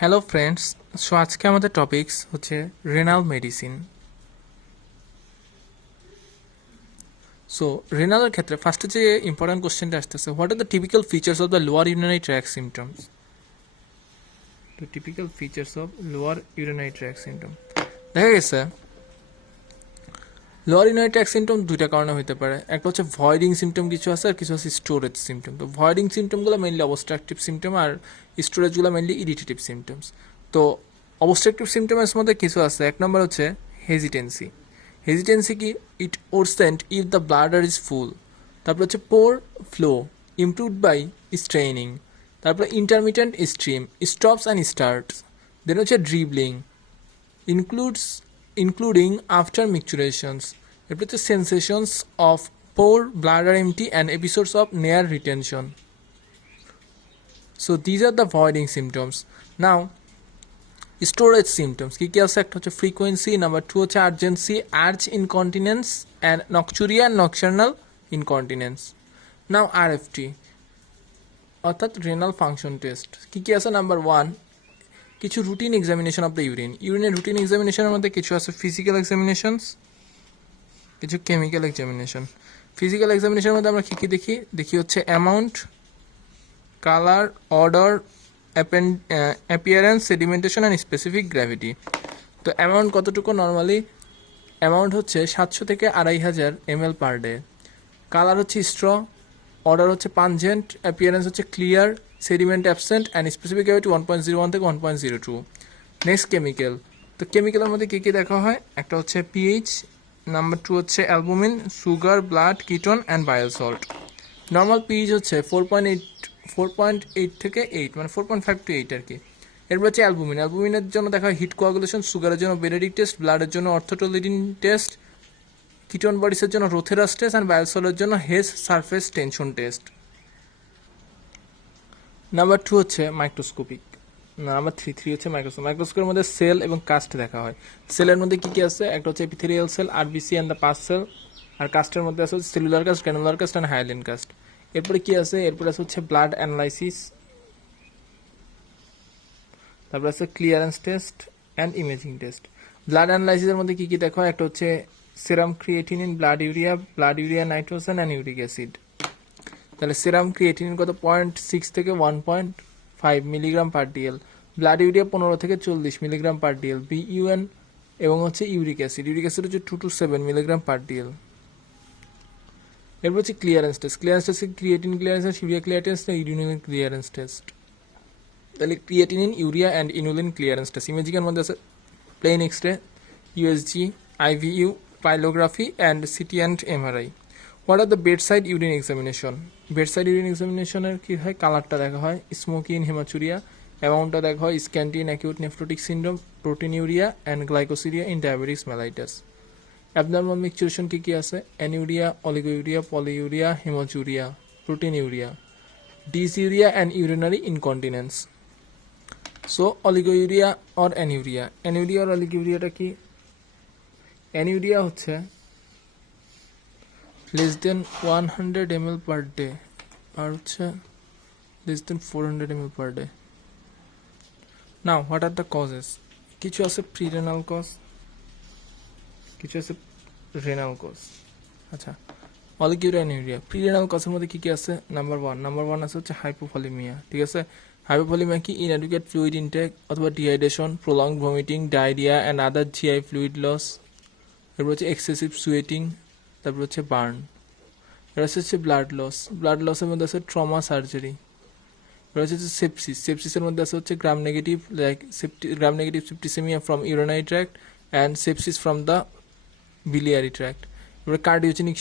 Hello friends, so আজকে আমাদের topics হচ্ছে রেনাল মেডিসিন। সো রেনালের ক্ষেত্রে ফার্স্টে যে ইম্পর্টেন্ট কোশ্চেনটা আসতেছে, what are the typical features of the lower urinary tract symptoms? The typical features of lower urinary tract symptom. দেখা গেছে লোয়ার ইউরিনারি ট্র্যাক্ট সিমটম দুইটা কারণে হতে পারে। একটা হচ্ছে ভয়েডিং সিমটম কিছু আছে, আর কিছু আছে স্টোরেজ সিমটম। তো ভয়েডিং সিমটমগুলো মেনলি অবস্ট্রাকটিভ সিমটম, আর স্টোরেজগুলো মেনলি ইরিটেটিভ সিমটমস। তো অবস্ট্রাকটিভ সিমটমের মধ্যে কিছু আছে। এক নম্বর হচ্ছে হেজিটেন্সি। হেজিটেন্সি কি? It worsens if the bladder is full. তারপর হচ্ছে poor flow improved by straining. তারপরে intermittent stream stops and starts. Then হচ্ছে ড্রিবলিং including after micturations. এরপর হচ্ছে sensations of poor bladder empty and episodes of near retention. So these are the voiding symptoms. Now storage symptoms কি কি আছে? একটা হচ্ছে frequency, number 2 হচ্ছে urgency, urge incontinence and nocturia and nocturnal incontinence. Now RFT অর্থাৎ renal function test কি কি আছে? নাম্বার 1 কিছু রুটিন এক্সামিনেশন অফ দ্য ইউরিনের রুটিন এক্সামিনেশনের মধ্যে কিছু আছে ফিজিক্যাল এক্সামিনেশনস, কিছু কেমিক্যাল এক্সামিনেশন। ফিজিক্যাল এক্সামিনেশনের মধ্যে আমরা কী কী দেখি হচ্ছে amount, colour, odour, appearance, sedimentation and specific gravity. তো অ্যামাউন্ট কতটুকু? নর্মালি অ্যামাউন্ট হচ্ছে 700 থেকে 2500 ml পার ডে। কালার হচ্ছে স্ট্র, অর্ডার হচ্ছে পানজেন্ট, অ্যাপিয়ারেন্স হচ্ছে clear, sediment absent and specific gravity 1.01 থেকে 1.02। Next chemical. তো কেমিক্যালের মধ্যে কী কী দেখা হয়? একটা হচ্ছে পিএইচ, নাম্বার 2 হচ্ছে albumin, sugar, blood, ketone and বায়োল salt. Normal pH হচ্ছে 4.8 থেকে 8, মানে 4.5 to 8 আর কি। এরপর হচ্ছে অ্যালবুমিন। অ্যালবুমিনের জন্য দেখা হয় হিট কোয়াগুলেশন, সুগারের জন্য বেনেডিক্ট টেস্ট, ব্লাডের জন্য অর্থোটোলিডিন টেস্ট, কিটোন বডিসের জন্য রোথেরাস টেস্ট অ্যান্ড বায়োল সল্টের জন্য Hay's surface tension test. Number 2 হচ্ছে মাইক্রোস্কোপিক। নাম্বার 3 হচ্ছে মাইক্রোস্কোপ। মাইক্রোস্কোপের মধ্যে সেল এবং কাস্ট দেখা হয়। সেলের মধ্যে কী কী আছে? একটা হচ্ছে epithelial cell, RBC and the pus cell. আর কাস্টের মধ্যে আছে cellular cast, granular cast and hyaline cast. এরপরে কী আছে? এরপরে আছে হচ্ছে ব্লাড অ্যানালাইসিস, তারপরে আছে clearance test and imaging test. Blood অ্যানালাইসিসের মধ্যে কী কী দেখা হয়? একটা হচ্ছে serum creatinine, blood urea nitrogen and uric acid. তাহলে সেরাম ক্রিয়েটিনিন কত? 0.6 থেকে 1.5 milligram per dl. Blood urea 15 থেকে 40 মিলিগ্রাম পার ডিএল। বিইউএন এবং হচ্ছে ইউরিক অ্যাসিড হচ্ছে 2 to 7 মিলিগ্রাম পার ডিএল। এরপর হচ্ছে clearance test. Clearance test creatine clearance test, urea clearance test, urinal clearance test. তাহলে creatinine, urea and inulin clearance test. ইমেজিংয়ের মধ্যে আছে plain x ray, USG, IVU, pyelography and CT and MRI. What are the bedside urine examination? Bedside urine এক্সামিনেশনের কী হয়? কালারটা দেখা হয়, স্মোকি ইন হেমাচুরিয়া, অ্যামাউন্টটা দেখা হয়, scanty in acute nephrotic syndrome, proteinuria and glycosuria in diabetes mellitus. Abnormal micturition কী কী আছে? Anuria, oliguria, polyuria, haematuria, proteinuria, dysuria and urinary incontinence. So oliguria or anuria. Anuria আর অলিগোইউরিয়াটা কি? অ্যানিউরিয়া হচ্ছে less than 100 ml per day আর হচ্ছে less than 400 ml per day. Now what are the causes? কিছু আছে প্রিরেনাল কজ, কিছু আছে renal cause. আচ্ছা, অলিগিউরিয়া অ্যানিউরিয়া। প্রিরেনাল কজের মধ্যে কী কী আছে? নাম্বার ওয়ান আছে হচ্ছে হাইপোভলিমিয়া। ঠিক আছে, হাইপোভলিমিয়া কি? ইনঅ্যাডিকুয়েট ফ্লুইড ইনটেক অথবা dehydration, prolonged vomiting, diarrhoea and other GI fluid loss. এরপর হচ্ছে এক্সেসিভ সুয়েটিং, তারপর হচ্ছে বার্ন। এটা হচ্ছে ব্লাড লসের মধ্যে আছে ট্রমা সার্জারি। এটা হচ্ছে সেপসিসের মধ্যে আছে হচ্ছে gram negative septicaemia from urinary tract and sepsis from the biliary tract. এবার কার্ডিওজেনিক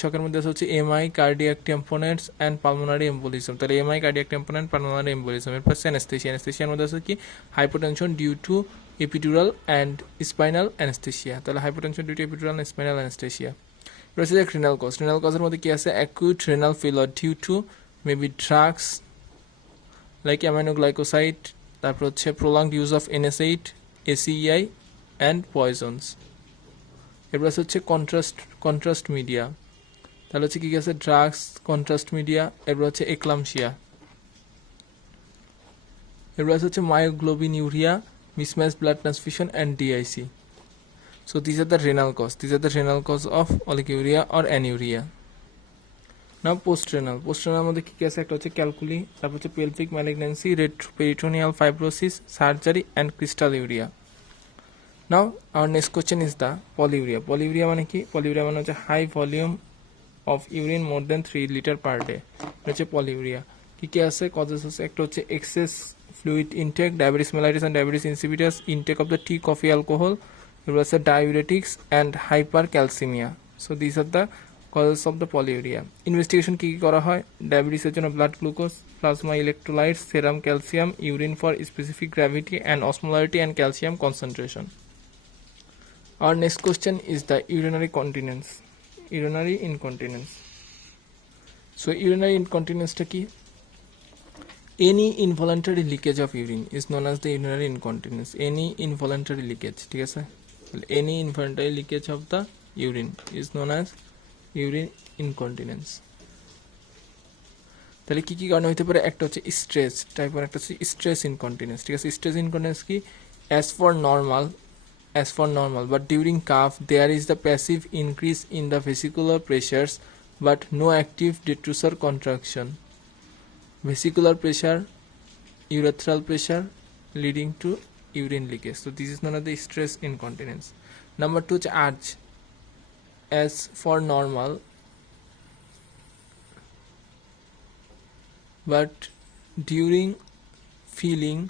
শকের মধ্যে আছে হচ্ছে MI, cardiac tamponades and pulmonary embolism. তাহলে MI, cardiac tamponade, pulmonary embolism. এরপর অ্যানেস্থেশিয়ার মধ্যে আছে কি? Hypotension due to epidural and spinal anaesthesia. তাহলে hypotension due to epidural and spinal anaesthesia. এবার হচ্ছে রেনাল কজের মধ্যে কি আছে? Acute renal failure due to maybe drugs like aminoglycoside, তারপর হচ্ছে prolonged use of NSAID, ACEI and poisons. এরপর হচ্ছে কন্ট্রাস্ট মিডিয়া। তাহলে হচ্ছে কী কী আছে? Drugs, contrast media. এরপর হচ্ছে এক্লামশিয়া। এরপর আছে হচ্ছে myoglobin urea, mismatched blood transfusion and DIC. So these are the renal cause. These are the renal cause of oliguria or anuria. Now post-renal. Post-renal মধ্যে কি কি আছে? একটা হচ্ছে ক্যালকুলি, তারপর হচ্ছে pelvic malignancy, retroperitoneal fibrosis, surgery and crystal urea. Now our next question is the polyuria. Polyuria মানে কি? Polyuria মানে হচ্ছে high volume of urine more than 3 liter per day. এটা হচ্ছে polyuria. কি কি আছে? causes আছে একটা হচ্ছে excess fluid intake, diabetes mellitus and diabetes insipidus, intake of the tea, coffee, alcohol, এরপর আছে diuretics and hypercalcemia. So these are the causes of the polyuria. Investigation কি কি করা হয়? ডায়াবেটিসের জন্য blood glucose, plasma electrolytes, serum calcium, urine for specific gravity and osmolarity and calcium concentration. Our next question is the urinary continence. Urinary incontinence. So urinary incontinence টা কি? Any involuntary leakage of urine is known as the urinary incontinence. Any involuntary leakage, ঠিক আছে? Any involuntary leakage of the urine is known as urine incontinence. তাহলে কি কি কারণে হতে পারে? একটা হচ্ছে স্ট্রেস টাইপ, আর একটা হচ্ছে স্ট্রেস ইনকন্টিনেন্স, ঠিক আছে? স্ট্রেস ইনকন্টিনেন্স কি? as for normal but during cough there is the passive increase in the vesicular pressures but no active detrusor contraction. Vesicular pressure, urethral pressure leading to urine leakage. So this is known as the stress incontinence. Number 2 is urge. As for normal but during feeling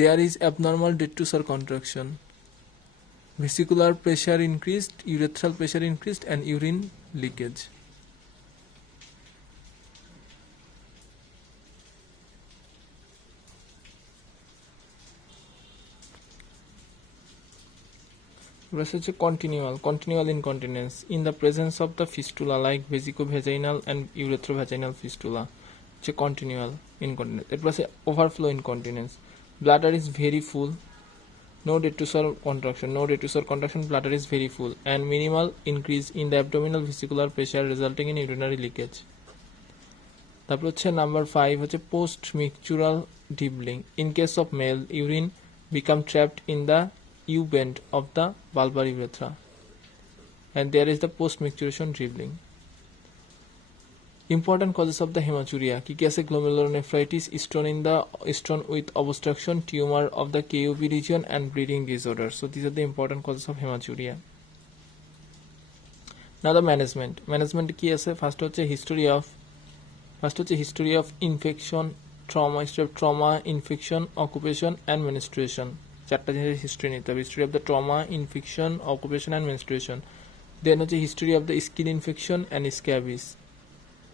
there is abnormal detrusor contraction. Vesicular pressure increased, urethral pressure increased and urine leakage. Continual incontinence in the presence of the fistula like vesicovaginal and urethrovaginal fistula. Continual incontinence. It was overflow incontinence. Bladder is very full, no detrusor contraction, bladder is very full and minimal increase in the abdominal vesicular pressure resulting in urinary leakage. তারপর হচ্ছে number 5 হচ্ছে post mictural dribbling. In case of male, urine become trapped in the U-bend of the bulbar urethra and there is the post micturition dribbling. Important causes of the hematuria. কি কি আছে? glomerulonephritis, stone with obstruction, tumor of the KUB region and bleeding disorder. So these are the important causes of hematuria. Now the management কি আছে? First হচ্ছে history of infection, trauma, infection, occupation and menstruation. চারটা জিনিসের history নিতে হবে. History of the trauma, infection, occupation and menstruation. Then হচ্ছে history of the skin infection and scabies,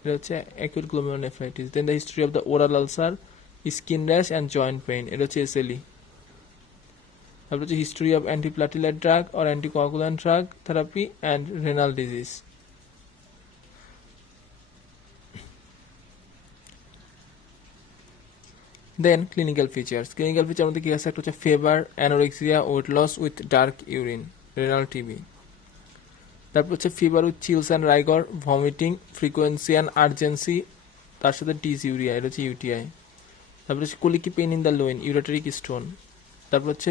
এটা হচ্ছে acute glomerulonephritis. Then the history of the oral ulcer, skin rash and joint pain, এটা হচ্ছে SLE. তারপর হচ্ছে history of antiplatelet drug or anticoagulant drug therapy and renal disease. Then clinical features মধ্যে কি আছে? একটা হচ্ছে fever, anorexia, weight loss with dark urine, renal TB. তারপর হচ্ছে fever with chills and rigor, vomiting, frequency and urgency, তার সাথে dysuria, এটা হচ্ছে ইউটিআই. তারপর হচ্ছে colicky pain in the loin, ureteric stone. তারপর হচ্ছে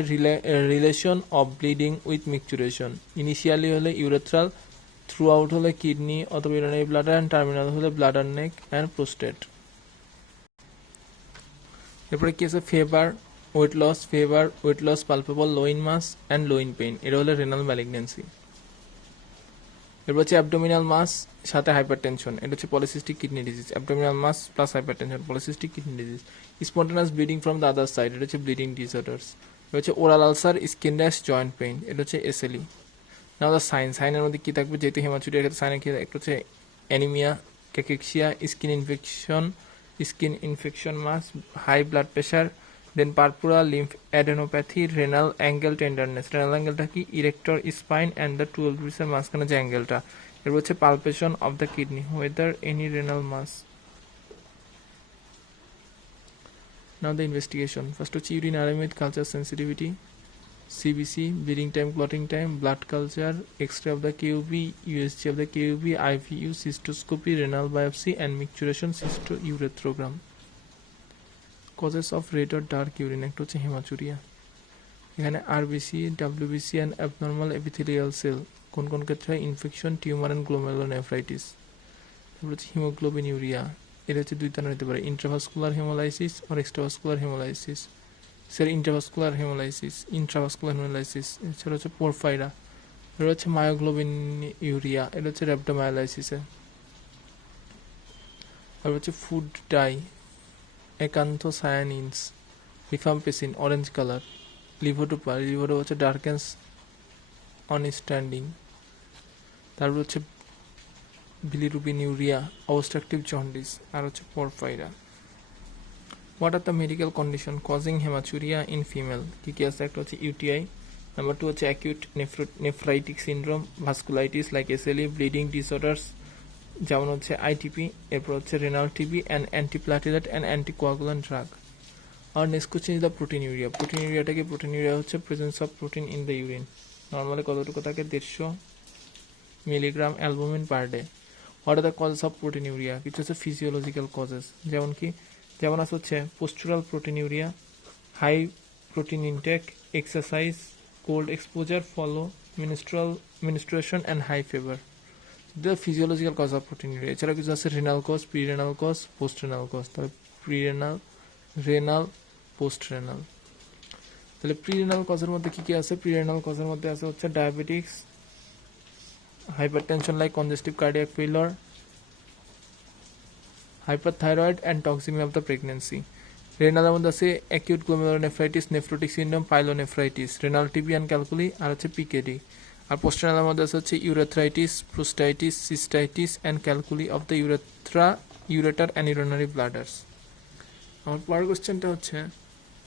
relation of bleeding with micturition. Initially হলে ইউরেথ্রাল, থ্রু আউট হলে কিডনি অথবা ইউরিনারি ব্লাডার অ্যান্ড টার্মিনাল হলে ব্লাডার, নেক অ্যান্ড প্রোস্টেট. এরপরে কি আছে? Fever, weight loss, palpable loin mass and loin pain, এটা হলে রেনাল ম্যালিগন্যান্সি. এরপর হচ্ছে অ্যাবডোমিনাল মাস সাথে হাইপারটেনশন, এটা হচ্ছে polycystic kidney disease. Abdominal mass plus hypertension, polycystic kidney disease. Spontaneous bleeding from the other side, এটা হচ্ছে ব্লিডিং ডিসঅর্ডার্স. এটা হচ্ছে oral ulcer, skin rash, joint pain, এটা হচ্ছে এসএলই. নাও দ্য সাইনের মধ্যে কি থাকবে? যেহেতু হেমাচুরিয়ার ক্ষেত্রে সাইনের কি একটা হচ্ছে anaemia, cachexia, skin infection mass, high blood pressure, then purpura, lymph adenopathy, renal angle tenderness. Renal অ্যাঙ্গেলটা কি? Erector spine and the 12 ribs মাঝখানে যে অ্যাঙ্গেলটা. এরপর হচ্ছে palpation of the kidney, whether any renal mass. Now the investigation. First হচ্ছে urine RM with culture sensitivity, CBC, bleeding time, clotting time, blood culture, X-ray of the KUB, USG of the KUB, IVU, cystoscopy, renal biopsy and micturition cystourethrogram. Causes of red or dark urine, একটা হচ্ছে hematuria. এখানে RBC, WBC and abnormal epithelial cell, কোন কোন ক্ষেত্রে infection, tumour and glomerulonephritis. তারপর হচ্ছে haemoglobin urea, এটা হচ্ছে দুই ধরনের হতে পারে, ইন্ট্রাভাস্কুলার হেমোলাইসিস আর extravascular haemolysis. Sir intravascular haemolysis এছাড়া হচ্ছে পোরফাইরা, এটা হচ্ছে মায়োগ্লোবিন ইউরিয়া, এটা হচ্ছে র্যাপটোমায়োলাইসিসে। তারপর হচ্ছে food dye, anthocyanins, rifampicin orange colour, levodopa হচ্ছে ডার্কেন্স অন স্ট্যান্ডিং। তারপর হচ্ছে বিলিরুবিন ইউরিয়া, অবস্ট্রাকটিভ জন্ডিস, আর হচ্ছে porphyria. What are the medical condition causing haematuria in female, কী কী আছে? একটা হচ্ছে ইউটিআই, নাম্বার 2 হচ্ছে acute nephritic syndrome, vasculitis like SLE, bleeding disorders যেমন হচ্ছে আইটিপি, এরপর হচ্ছে renal TB and antiplatelet and anticoagulant drug. আর next question is the proteinuria. Protein ইউরিয়াটাকে, proteinuria হচ্ছে presence of protein in the urine. Normally কতটুকু থাকে? 150 milligram albumin per day. What are the causes of proteinuria? কিছু হচ্ছে physiological causes, যেমন আছে হচ্ছে postural proteinuria, high protein intake, exercise, cold exposure, follow menstruation and high fever. The physiological cause of proteinuria. এছাড়া কিছু আছে renal cause, prerenal cause, post renal cause. তাহলে renal, post renal. তাহলে prerenal কজের মধ্যে কি কি আছে? প্রিরেনাল কজের মধ্যে আছে হচ্ছে diabetics, hypertension like congestive cardiac failure, hyperthyroid and toxemia of the pregnancy. রেনালের মধ্যে আছে acute glomerulonephritis, nephrotic syndrome, pyelonephritis, renal TB and calculi, আর হচ্ছে পিকেডি। আর পোস্টরেনালের মধ্যে আছে হচ্ছে urethritis, prostatitis, cystitis and calculi of the ureter and urinary bladders. আমার পরের কোশ্চেনটা হচ্ছে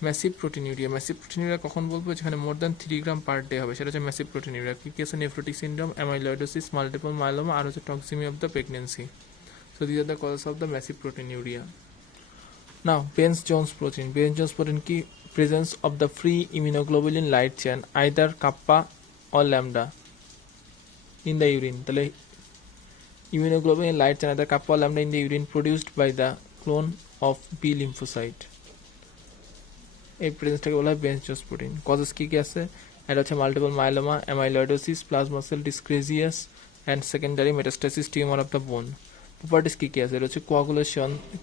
massive proteinuria. Massive proteinuria কখন বলবো? যেখানে more than 3 gram per day হবে, সেটা হচ্ছে ম্যাসিভ প্রোটিন ইউরিয়া। কী কী আছে? Nephrotic syndrome, amyloidosis, multiple myeloma, আর হচ্ছে toxaemia of the pregnancy. So this are the causes of the massive proteinuria. Now, Baines-Jones protein. Baines-Jones protein की presence of the free immunoglobulin light chain either kappa or lambda in the urine. তাহলে immunoglobulin light chain either kappa or lambda in the urine produced by the clone of B lymphocyte. এই প্রেজেন্সটাকে বলা হয় Baines-Jones protein. Causes কি কি আছে? এটা হচ্ছে multiple myeloma, amyloidosis, plasma cell dyscrasias and secondary metastasis tumour of the bone. Properties কী কী আছে? এটা হচ্ছে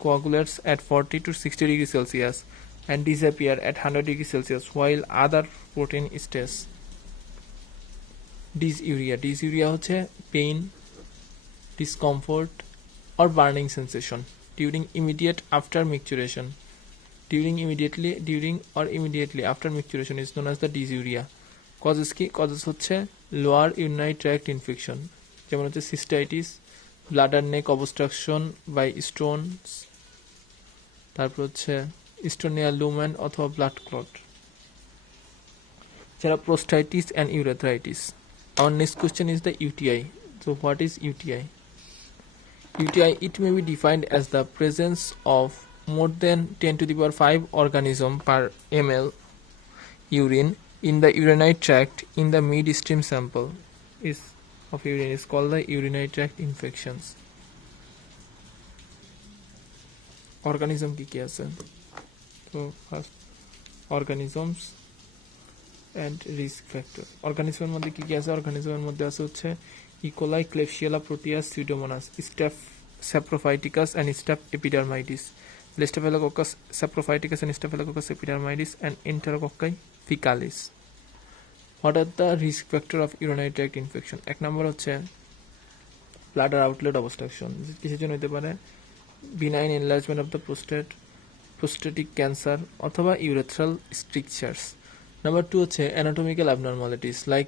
coagulates at 40 to 60 degrees Celsius and disappear at 100 degrees Celsius while other protein stays. Dysuria হচ্ছে pain, discomfort or burning sensation during after micturition. Immediately after micturition is known as the dysuria. Causes কি? Causes হচ্ছে lower urinary tract infection, যেমন হচ্ছে cystitis, bladder neck obstruction by stones, তারপর হচ্ছে স্টোনিয়া lumen অথবা blood clot, এছাড়া prostatitis and urethritis. Our next question is the UTI. So what is UTI? UTI, it may be defined as the presence of more than 10 to the power 5 organism per ml urine in the urinary tract in the midstream sample of urine is called the urinary tract infections. Organism কি কি আছে? So first organisms and risk factor. Organism মধ্যে কি কি আছে? অর্গানিজমের মধ্যে আছে হচ্ছে E coli, Klebsiella, Proteus, Pseudomonas, staph saprophyticus and staph epidermidis, Staphylococcus saprophyticus and Staphylococcus epidermidis and Enterococci fecalis. What are the risk factor of urinary tract infection? এক number হচ্ছে bladder outlet obstruction, কিসের জন্য হতে পারে? Benign enlargement of the prostatic cancer অথবা urethral strictures. Number 2 হচ্ছে anatomical abnormalities like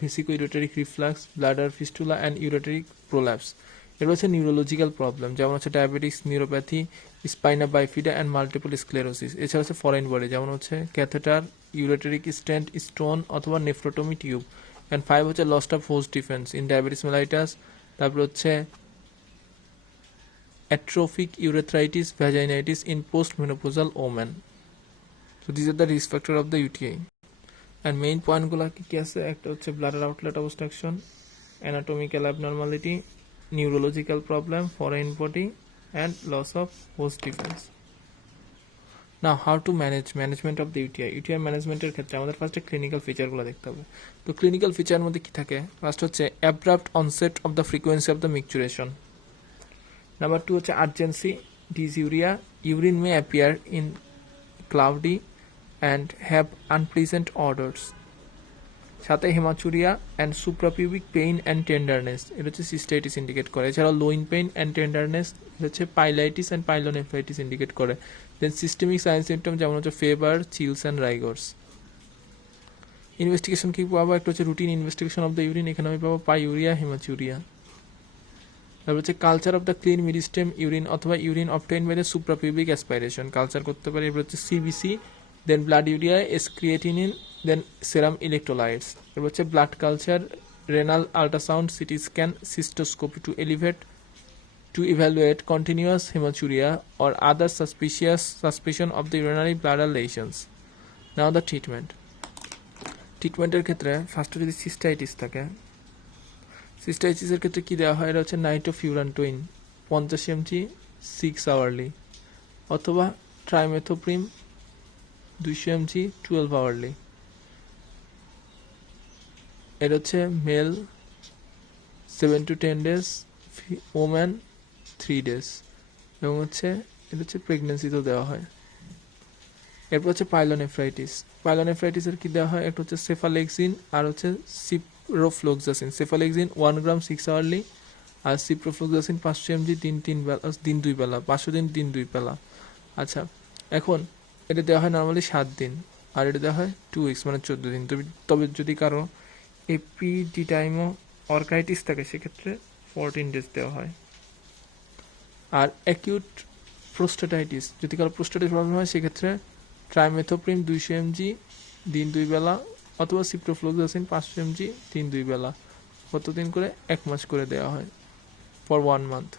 vesicoureteric reflux, bladder fistula and ureteric prolapse. এর হচ্ছে নিউরোলজিক্যাল প্রবলেম, যেমন হচ্ছে diabetics, neuropathy, spina bifida and multiple sclerosis. এছাড়া হচ্ছে ফরেন বডি, যেমন হচ্ছে ক্যাথেটার, ইউরেটারিক স্টেন্ট, স্টোন অথবা নেফ্রোটমি টিউব। অ্যান্ড 5 হচ্ছে lost of host defence in diabetes mellitus. তারপর হচ্ছে atrophic urethritis, vaginitis in postmenopausal women. So these are the risk factor of the UTI. And main point গুলো কি আছে? একটা হচ্ছে bladder outlet obstruction, anatomical abnormality, neurological problem, foreign body and loss of host defense. Now how to management of the UTI. UTI ম্যানেজমেন্টের ক্ষেত্রে আমাদের ফার্স্টে clinical ফিচারগুলো দেখতে হবে। তো ক্লিনিক্যাল ফিচারের মধ্যে কি থাকে? ফার্স্ট হচ্ছে abrupt onset of the frequency of the micturition. Number 2 হচ্ছে urgency, dysuria, urine may appear in cloudy and have unpleasant odours. সাথে haematuria and suprapubic pain and tenderness, এটা হচ্ছে সিস্টাইটিস ইন্ডিকেট করে। এছাড়াও লোইন পেইন অ্যান্ড টেন্ডারনেস হচ্ছে পাইলাইটিস and pyelonephritis indicate করে। দেন systemic sign symptom যেমন হচ্ছে fever, chills and rigors. Investigation কি পাবো? একটা হচ্ছে routine investigation of the urine, এখানে আমি পাবো পাইউরিয়া, হেমাচুরিয়া। তারপর হচ্ছে culture of the clean midstream urine অথবা urine obtain by the suprapubic aspiration, culture করতে পারি। এরপর হচ্ছে CBC, then blood urea, creatinine, then serum electrolytes. এরপর হচ্ছে blood culture, renal ultrasound, CT scan, cystoscopy to evaluate continuous hematuria or other suspicion of the urinary bladder lesions. Now the treatment. ট্রিটমেন্টের ক্ষেত্রে ফার্স্টে যদি সিস্টাইটিস থাকে, সিস্টাইটিসের ক্ষেত্রে কী দেওয়া হয়? এটা হচ্ছে নাইট্রোফিউরান্টোইন 50 mg 6 আওয়ারলি, অথবা ট্রাইমেথোপ্রিম 200 mg 12 আওয়ারলি। এটা হচ্ছে male 7 to 10 days, woman 3 days, এবং হচ্ছে এটা হচ্ছে প্রেগনেন্সিতেও দেওয়া হয়। এরপর হচ্ছে পাইলোনেফ্রাইটিসের কি দেওয়া হয়? একটা হচ্ছে সেফালেক্সিন আর হচ্ছে সিপ্রোফ্লোক্সাসিন। সেফালেক্সিন 1 গ্রাম 6 আওয়ারলি, আর সিপ্রোফ্লোক্সাসিন 500 mg দিন 2 বেলা, 500 দিন 2 বেলা। আচ্ছা, এখন এটা দেওয়া হয় নর্মালি 7 দিন, আর এটা দেওয়া হয় 2 উইকস মানে 14 দিন। তবে যদি কারো এপিডিটাইমো অর্কাইটিস থাকে সেক্ষেত্রে 14 ডেজ দেওয়া হয়। আর অ্যাকিউট প্রোস্টাটাইটিস, যদি কারো প্রোস্টাটাইটিস প্রবলেম হয় সেক্ষেত্রে ট্রাইমেথোপ্রিম 200 mg দিন 2 বেলা, অথবা সিপ্রোফ্লোক্সাসিন 500 mg দিন 2 বেলা। কতদিন করে? 1 মাস করে দেওয়া হয়, for 1 month।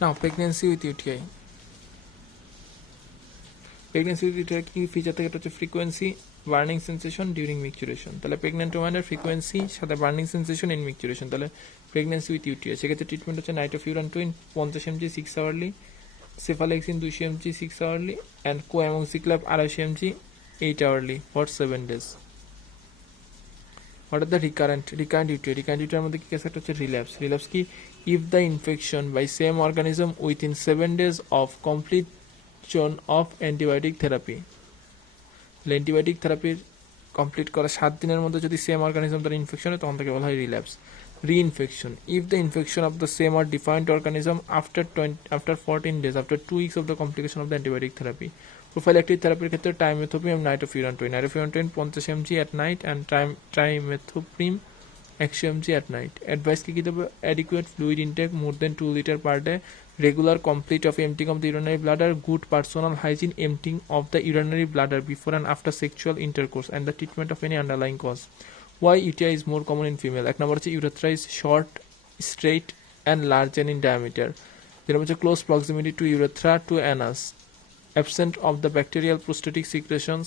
Now pregnancy with UTI. Pregnancy with UTI কি ফিচার থাকে? এটা হচ্ছে frequency, burning sensation during micturition. তাহলে প্রেগনেন্ট ওম্যানের ফ্রিকোয়েন্সি সাথে বার্নিং সেন্সেশন ইন মিকচুরেশন। তাহলে প্রেগনেন্সি উইথ ইউটিআই সেক্ষেত্রে ট্রিটমেন্ট হচ্ছে nitrofurantoin 50 mg 6 hourly, cephalexin 200 mg 6 hourly, and coamoxiclav 250 mg 8 hourly for 7 days। What are the recurrent UTI? Recurrent UTI এর মধ্যে কি case? একটা হচ্ছে রিল্যাপস কি? If the infection by same organism within 7 days of completion of antibiotic therapy. Antibiotic থেরাপির complete করা 7 দিনের মধ্যে যদি সেম অর্গানিজম তার ইনফেকশন হয় তখন তাকে বলা হয় relapse. Reinfection, if the infection of the same or defined organism after 14 days after 2 weeks of the complication of the antibiotic therapy. Prophylactic থেরাপির ক্ষেত্রে trimethoprim, nitrofurantoin 50 mg at night and trimethoprim 100 mg at night। Advice কি দেবে? Adequate fluid intake more than 2 liter per day, regular complete of emptying of the urinary bladder, good personal hygiene, emptying of the urinary bladder before and after sexual intercourse, and the treatment of any underlying cause. Why UTI is more common in female? এক number হচ্ছে urethra is short, straight and larger in diameter। দুই নম্বর হচ্ছে close proximity to urethra to anus, absent of the bacterial prostatic secretions,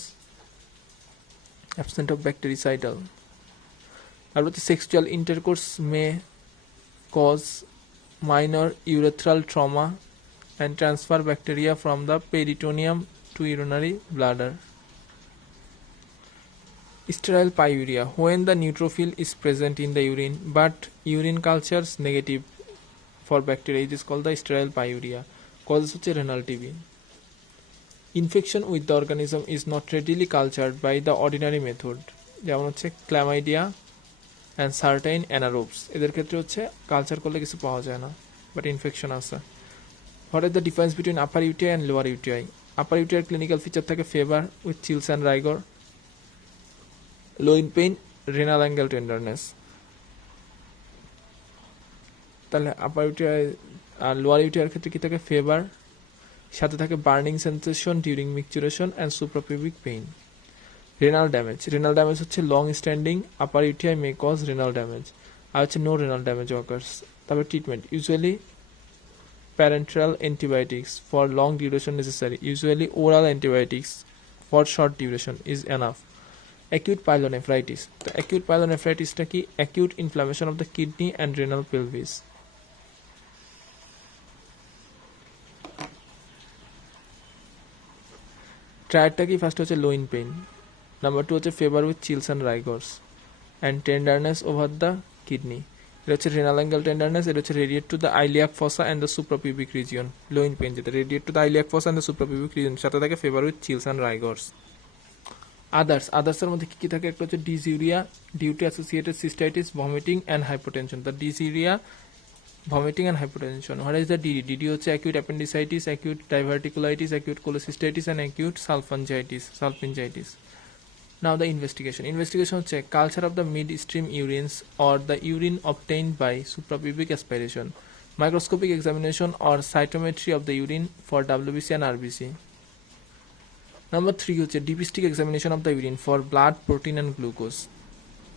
absent of bactericidal। আর হচ্ছে sexual intercourse may cause minor urethral trauma and transfer bacteria from the peritoneum to urinary bladder। Sterile pyuria, when the neutrophil is present in the urine but urine cultures negative for bacteria, it is called the sterile pyuria। Causes হচ্ছে renal TB। Infection with the organism is not readily cultured by the ordinary method, যেমন হচ্ছে chlamydia and certain অ্যানারোবস, এদের ক্ষেত্রে হচ্ছে culture করলে কিছু পাওয়া যায় না, বাট ইনফেকশন আছে। What are the difference between upper UTI and lower UTI? Upper UTI clinical feature থাকে fever with chills and rigor, loin pain, renal angle tenderness. তাহলে আপার ইউটিআই আর লোয়ার ইউটিআইয়ের ক্ষেত্রে কি থাকে? ফেভার, সাথে থাকে burning sensation during micturition and suprapubic pain. Renal damage হচ্ছে long standing upper UTI may cause renal damage, আর হচ্ছে no renal damage occurs. তারপর treatment, usually parenteral antibiotics for long duration necessary, usually oral antibiotics for short duration is enough। Acute pyelonephritis, the acute pyelonephritis টা কি? acute inflammation of the kidney and renal pelvis। ট্রায়াডটা কি? First হচ্ছে লো in pain, number 2 হচ্ছে fever with chills and rigors and tenderness over the kidney, এটা হচ্ছে renal angle tenderness, এটা হচ্ছে radiate to the iliac fossa and the suprapubic region. Loin pain যেটা radiate to the iliac fossa and the suprapubic region, সাথে থাকে fever with chills and rigors. আদার্সের মধ্যে কী কী থাকে? একটা হচ্ছে dysuria due to associated cystitis, vomiting and hypotension. The dysuria, vomiting and hypertension. What is the DD? DD হচ্ছে acute appendicitis, acute diverticulitis, acute cholecystitis and acute salpingitis. Now the investigation হচ্ছে culture of the midstream urines or the urine obtained by suprapubic aspiration, microscopic examination or cytometry of the urine for WBC and RBC. Number 3 হচ্ছে depistic examination of the urine for blood, protein and glucose.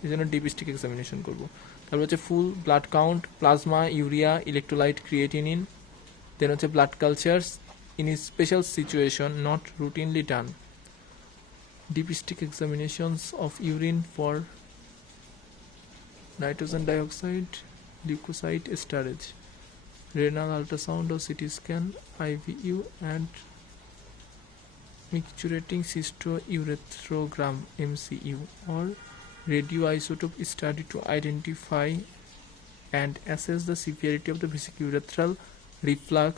এই জন্য depistic examination করবো। তারপর হচ্ছে full blood count, plasma, urea, electrolyte, creatinine. Then হচ্ছে blood cultures in special situation not routinely done. Dipstick examinations of urine for nitrogen dioxide, leucocyte esterase, renal ultrasound or CT scan, IVU and micturating cystourethrogram MCU or radioisotope study to identify and assess the severity of the vesicuretral reflux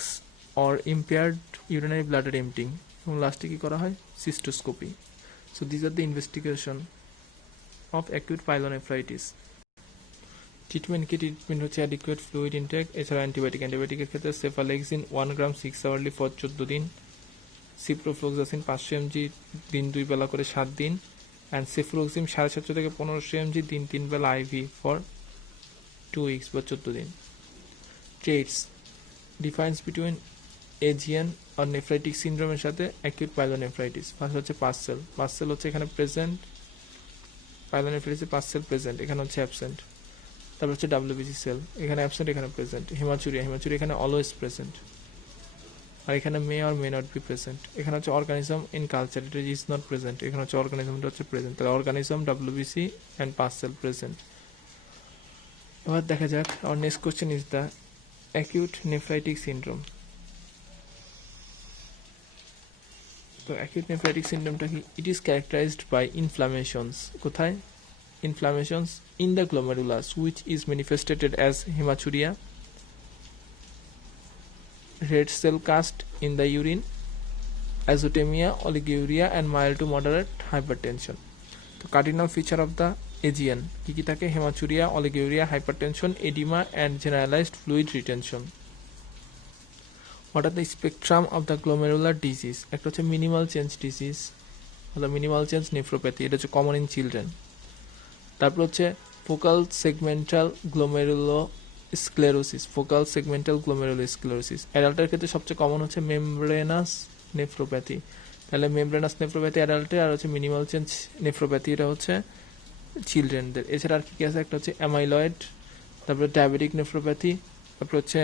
or impaired urinary bladder emptying. এবং লাস্টে কি করা হয়? Cystoscopy. So this are the investigation of acute pyelonephritis. Treatment হচ্ছে adequate fluid intact, এছাড়া অ্যান্টিবায়োটিকের ক্ষেত্রে cefalexin 1 gram 6 hourly for 14 দিন, সিপ্রোফ্লক্সাসিন 500 mg দিন 2 বেলা করে 7 দিন, অ্যান্ড সেফ্রোক্সিম 750 থেকে 1500 mg দিন 3 বেলা আইভি ফর 2 weeks বা 14 দিন। ট্রেটস ডিফারেন্স বিটুইন এজিয়ান আর নেফ্রাইটিক সিনড্রোমের সাথে অ্যাকিউট পাইলোনেফ্রাইটিস। ফার্স্ট হচ্ছে পাসসেল হচ্ছে এখানে প্রেজেন্ট, পাইলোনেফ্রাইটিসে পাসসেল প্রেজেন্ট, এখানে হচ্ছে অ্যাবসেন্ট। তারপর হচ্ছে ডাব্লিউবিসি সেল, এখানে অ্যাবসেন্ট, এখানে প্রেজেন্ট। হেমাচুরিয়া এখানে অলওয়েজ প্রেজেন্ট, আর এখানে may or may not be present. এখানে হচ্ছে অর্গানিজম ইন কালচার, এটা ইজ নট প্রেজেন্ট, এখানে হচ্ছে অর্গানিজমটা হচ্ছে প্রেজেন্ট। তাহলে organism, WBC and pus cell present. এবার দেখা যাক, আর next question is the acute nephritic syndrome. তো অ্যাকিউট নেফ্রাইটিক সিনড্রোমটা কি? It is characterised by inflammations. কোথায়? Inflammations in the glomerulus which is manifested as hematuria, red cell cast in the urine, azotemia, oliguria and mild to moderate hypertension. তো cardinal feature of the AGN কি কি থাকে? Haematuria, oliguria, hypertension, edema and generalized fluid retention. What are the spectrum of the glomerular disease? একটা হচ্ছে minimal change disease, অথবা minimal change nephropathy, এটা হচ্ছে common in children। তারপর হচ্ছে ফোকাল সেগমেন্টাল গ্লোমেরুলোস্ক্লেরোসিস, অ্যাডাল্টের ক্ষেত্রে সবচেয়ে কমন হচ্ছে মেমব্রেনাস নেফ্রোপ্যাথি। তাহলে মেমব্রেনাস নেফ্রোপ্যাথি অ্যাডাল্টে, আর হচ্ছে মিনিমাল চেঞ্জ নেফ্রোপ্যাথি, এটা হচ্ছে চিলড্রেনদের। এছাড়া আর কি আছে? একটা হচ্ছে অ্যামাইলয়েড, তারপরে ডায়াবেটিক নেফ্রোপ্যাথি, তারপর হচ্ছে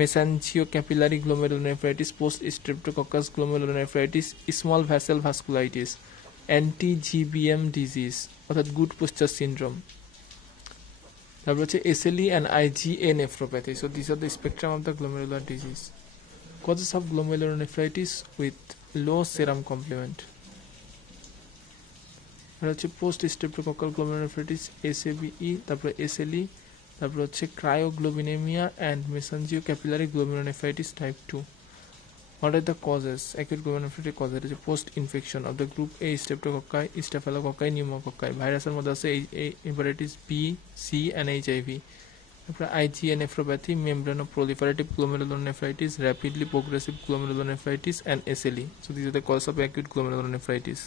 mesangio capillary glomerulonephritis, post streptococcus glomerulonephritis, small vessel vasculitis, anti GBM disease অর্থাৎ গুড পোস্টার সিনড্রোম, তারপর হচ্ছে SLE and IgA nephropathy. So this are the spectrum of the glomerular disease. Causes of glomerulonephritis with low serum complement, এটা হচ্ছে post streptococcal glomerulonephritis, এসএবিই, তারপরে SLE, তারপর হচ্ছে cryoglobulinaemia and mesangio capillary glomerulonephritis type 2। What are the causes? Acute glomerulonephritis causes is post infection of the group A streptococci, staphylococci, pneumococci. ভাইরাসের মধ্যে আছে hepatitis B, C and HIV। তারপরে IgA nephropathy, membranoproliferative glomerulonephritis, rapidly progressive glomerulonephritis and SLE. So these are the causes of acute glomerulonephritis.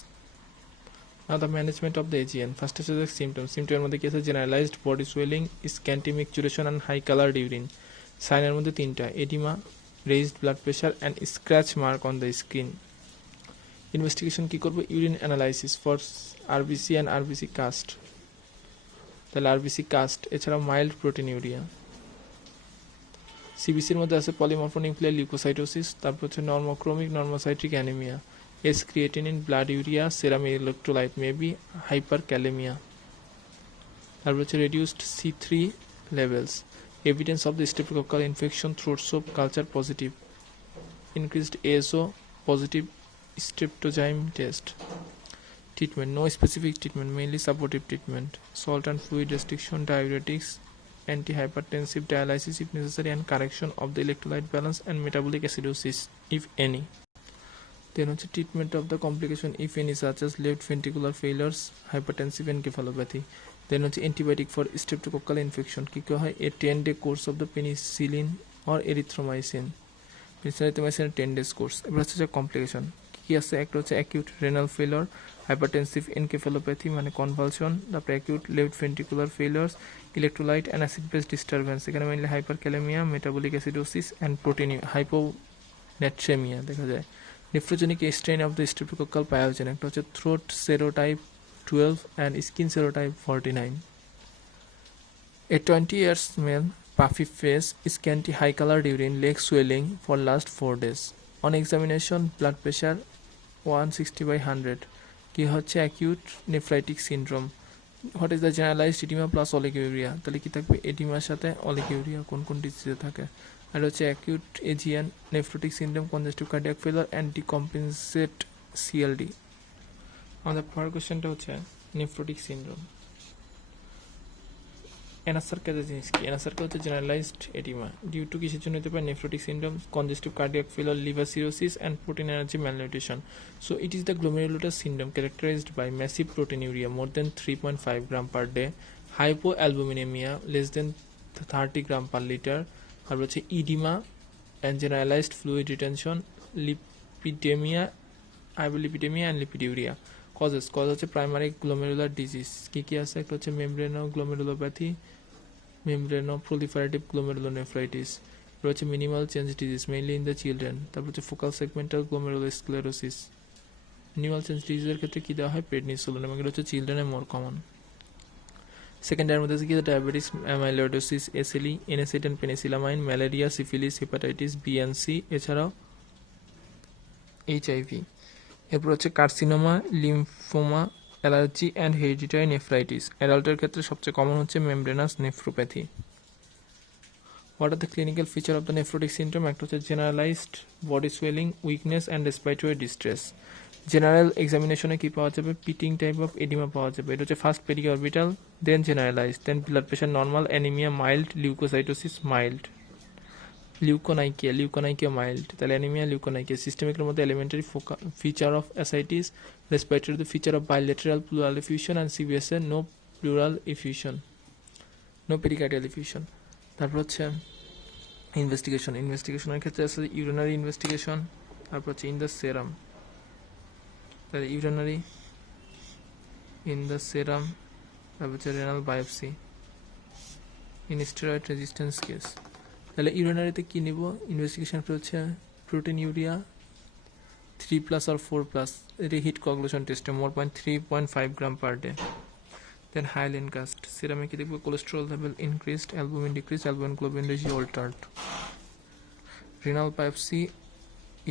Now the management of the AGN. First is the symptoms. Symptom মধ্যে কি আছে? generalized body swelling, scanty micturition and high colored urine. Sign এর মধ্যে তিনটা: edema, raised blood pressure and scratch mark on the skin. Investigation কি করব? urine analysis for RBC and RBC cast, তাহলে RBC cast, এছাড়া mild proteinuria। CBC এর মধ্যে আছে polymorphonuclear leukocytosis, তারপর হচ্ছে normochromic normocytic anemia, S creatinine, blood urea, serum electrolyte may be hyperkalemia, তারপর হচ্ছে reduced C3 levels, evidence of the streptococcal infection, throat swab culture positive, increased ASO positive streptozyme test. Treatment, no specific treatment, mainly supportive treatment, salt and fluid restriction, diuretics, antihypertensive, dialysis if necessary, and correction of the electrolyte balance and metabolic acidosis if any. Then treatment of the complication if any, such as left ventricular failures, hypertensive encephalopathy. Then antibiotic for streptococcal infection, কি করা হয়, a 10-day course of the penicillin or erythromycin, penicillin 10 days course. এবার হচ্ছে complication কি আছে, একটা হচ্ছে acute renal failure, hypertensive encephalopathy মানে কনভালশন, তারপরে acute left ventricular failures, electrolyte and acid base disturbance, এখানে mainly hyperkalaemia, metabolic acidosis and protein, hyponatraemia দেখা যায়। Nephrogenic strain of the streptococcal pyogenes, একটা হচ্ছে throat serotype 12 and skin serotype 49। A 20 years male, puffy face, scanty high colored urine, leg swelling for last 4 days. On examination, blood pressure 160/100. কি হচ্ছে acute nephritic syndrome. What is the generalised oedema plus oliguria, তাহলে কি থাকবে, এডিমার সাথে অলিগিউরিয়া কোন কোন ডিজিজে থাকে। আর হচ্ছে acute Aegean nephrotic syndrome, congestive cardiac ফেলার অ্যান্ড ডিকম্পেনসেট সিএলডি। আমাদের পরের কোয়েশ্চেনটা হচ্ছে নেফ্রোটিক সিনড্রোম। এনআরকে জিনিস কি, এনআরকে হচ্ছে জেনারেলাইজড এডিমা ডিউ টু কিসের জন্য হতে পারে, nephrotic syndrome, congestive cardiac failure, liver cirrhosis and protein energy malnutrition. So it is the glomerular syndrome characterised by massive proteinuria more than 3.5 gram per day, hypoalbuminemia less than 30 gram per liter, আর হচ্ছে oedema and generalised fluid retention, lipidaemia, hypolipidaemia and lipiduria. Cause হচ্ছে primary glomerular disease, কী কী আছে, একটা হচ্ছে membranous glomerulopathy, membranoproliferative glomerulonephritis, রয়েছে minimal change disease mainly in the children, তারপর হচ্ছে focal segmental glomerulosclerosis. Minimal change ডিজিজের ক্ষেত্রে কী দেওয়া হয়, প্রেডনিসোলোন, এবং এটা হচ্ছে চিলড্রেনে মোর কমন। সেকেন্ডারির মধ্যে আছে কি, diabetes, amyloidosis, SLE, NSAID and penicillamine, malaria, syphilis, hepatitis B and C, এছাড়াও এইচআইভি। এরপর হচ্ছে carcinoma, lymphoma, allergy and hereditary nephritis. অ্যাডাল্টের ক্ষেত্রে সবচেয়ে কমন হচ্ছে membranous nephropathy. What are the clinical feature of the nephrotic syndrome, একটা হচ্ছে generalised body swelling, weakness and respiratory distress. General এক্সামিনেশনে কি পাওয়া যাবে, পিটিং টাইপ অফ এডিমা পাওয়া যাবে, এটা হচ্ছে first periorbital, then generalised, then blood pressure normal, anaemia mild, leucocytosis mild, leukonychia mild, তাহলে অ্যানিমিয়া, লিউকোনাইকিয়া। সিস্টেমিকের মধ্যে alimentary feature of ascites, respiratory feature of bilateral pleural effusion, and CBSA no pleural effusion, no pericardial effusion. তারপর হচ্ছে ইনভেস্টিগেশনের ক্ষেত্রে আছে urinary investigation, তারপর হচ্ছে in the serum, তাহলে ইউরিনারি ইন দ্য সেরাম, তারপর হচ্ছে renal biopsy, in steroid resistance case. তাহলে ইউরিনারিতে কী নিব, ইনভেস্টিগেশনটা হচ্ছে proteinuria 3+ or 4+, reheat coagulation টেস্টে more 3.5 gram per day, then hyaline cast. সিরামে কি দেখবো, cholesterol level increased, albumin decrease, albumin globin ratio altered. Renal biopsy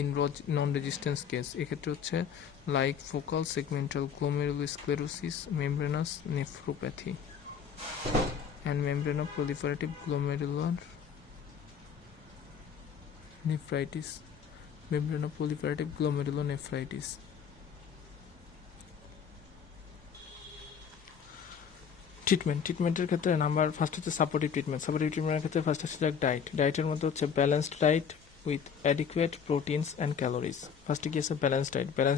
in non resistance case, এক্ষেত্রে হচ্ছে like focal segmental glomerulosclerosis, membranous nephropathy and membranoproliferative glomerular nephritis, membranoproliferative glomerulonephritis. ট্রিটমেন্টের ক্ষেত্রে number first হচ্ছে supportive ট্রিটমেন্টের ক্ষেত্রে first হচ্ছে ডায়েটের মধ্যে হচ্ছে balanced diet with adequate proteins and calories. ফার্স্টে কি আছে, balanced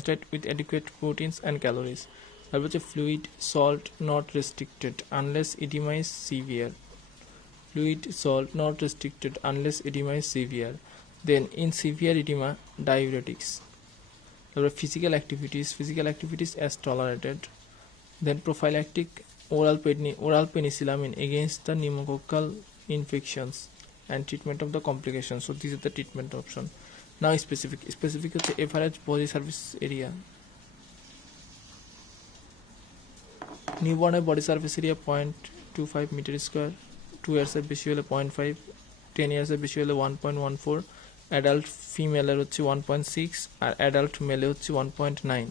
diet with adequate proteins and calories. তারপর হচ্ছে fluid salt not restricted unless oedema is severe, then in severe oedema diuretics. তারপরে physical activities as tolerated, then prophylactic oral penicillamine against the pneumococcal infections and treatment of the complications. So these are the treatment option. Now specific হচ্ছে average body surface area, নিউবর্নের body surface area 0.25 metre square, 2 ইয়ার্সের বেশি হলে 0.5, 10 ইয়ার্সের বেশি হলে 1.14, adult ফিমেলের হচ্ছে 1.6 আর adult মেলে হচ্ছে 1.9।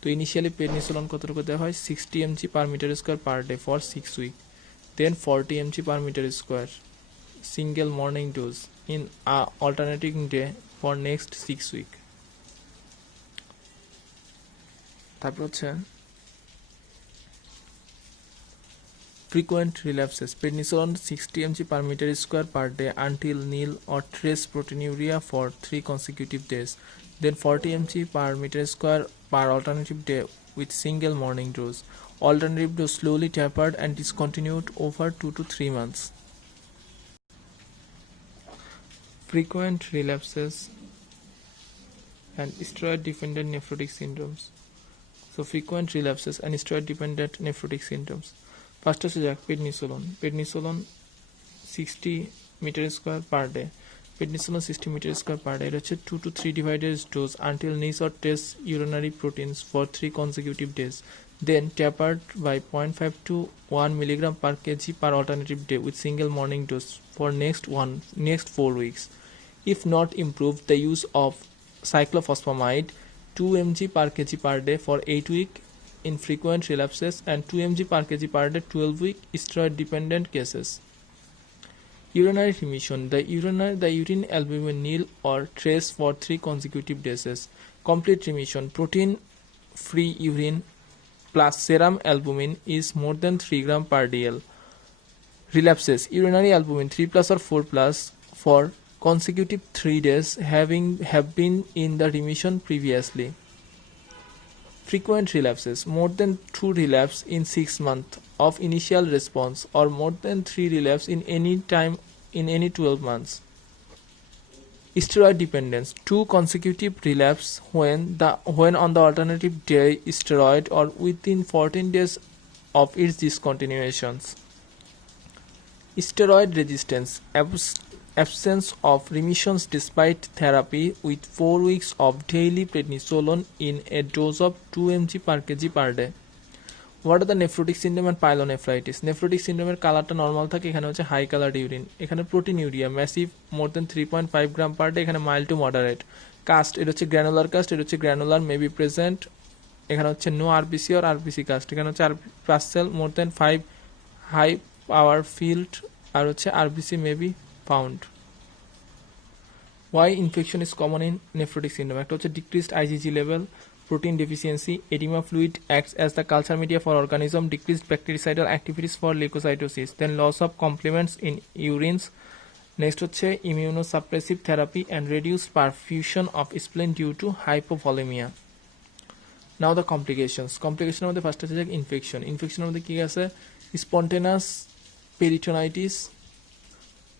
তো ইনিশিয়ালি প্রেডনিসোলন কতটুকু দেওয়া হয়, 60 mg per meter square per day for 6 weeks, then 40 mg per meter square single morning dose in alternating day for next 6 weeks. তারপর হচ্ছে frequent relapses. Prednisolone 60 mg per meter square per day until nil or trace proteinuria for 3 consecutive days. Then 40 mg per meter square per alternative day with single morning dose. Alternative dose slowly tapered and discontinued over 2 to 3 months. Frequent relapses and steroid-dependent nephrotic syndromes. So frequent relapses and steroid-dependent nephrotic syndroms. First হচ্ছে যাক prednisolone 60 meter square per day. Prednisolone 60 meter square per day. এটা হচ্ছে 2 to 3 divided dose until NIS or test urinary proteins for 3 consecutive days. Then tapered by 0.5 to 1 milligram per kg per alternative day with single morning dose for next 4 weeks. If not improved, the use of cyclophosphamide 2 mg per kg per day for 8 weeks in frequent relapses and 2 mg per kg per day 12-week steroid-dependent cases. Urinary remission. The urine albumin nil or trace for 3 consecutive days. Complete remission. Protein-free urine plus serum albumin is more than 3 gram per dl. Relapses. Urinary albumin 3 plus or 4 plus for consecutive 3 days have been in the remission previously. Frequent relapses. More than 2 relapse in 6 months of initial response or more than 3 relapse in any time in any 12 months. Steroid dependence. 2 consecutive relapse when on the alternative day steroid or within 14 days of its discontinuations. Steroid resistance. Absence of remissions despite therapy with 4 weeks of daily prednisolone in a dose of 2 mg per kg per day. What are the nephrotic syndrome and pyelonephritis? Nephrotic syndrome কালারটা normal থাকে, এখানে হচ্ছে high colour urine, এখানে proteinuria massive মোর দেন 3.5 গ্রাম per day, এখানে mild to moderate. Caste, এটা হচ্ছে granular caste, এটা হচ্ছে গ্র্যানুলার মে বি প্রেজেন্ট, এখানে হচ্ছে নো আরবিসি আর আরবিসি কাস্ট, এখানে হচ্ছে পার্সেল মোর দেন 5 হাই পাওয়ার ফিল্ড আর হচ্ছে RBC may be found. Why infection is common in nephrotic syndrome? একটা হচ্ছে decreased IgG level, protein deficiency, edema fluid acts as the culture media for organism, decreased bactericidal activities for leukocytosis, then loss of complements in urines. Next হচ্ছে immunosuppressive therapy and reduced perfusion of spleen due to hypovolemia. Now the complications. Complication মধ্যে first হচ্ছে infection. ইনফেকশনের মধ্যে কি আছে? স্পন্টেনাস peritonitis,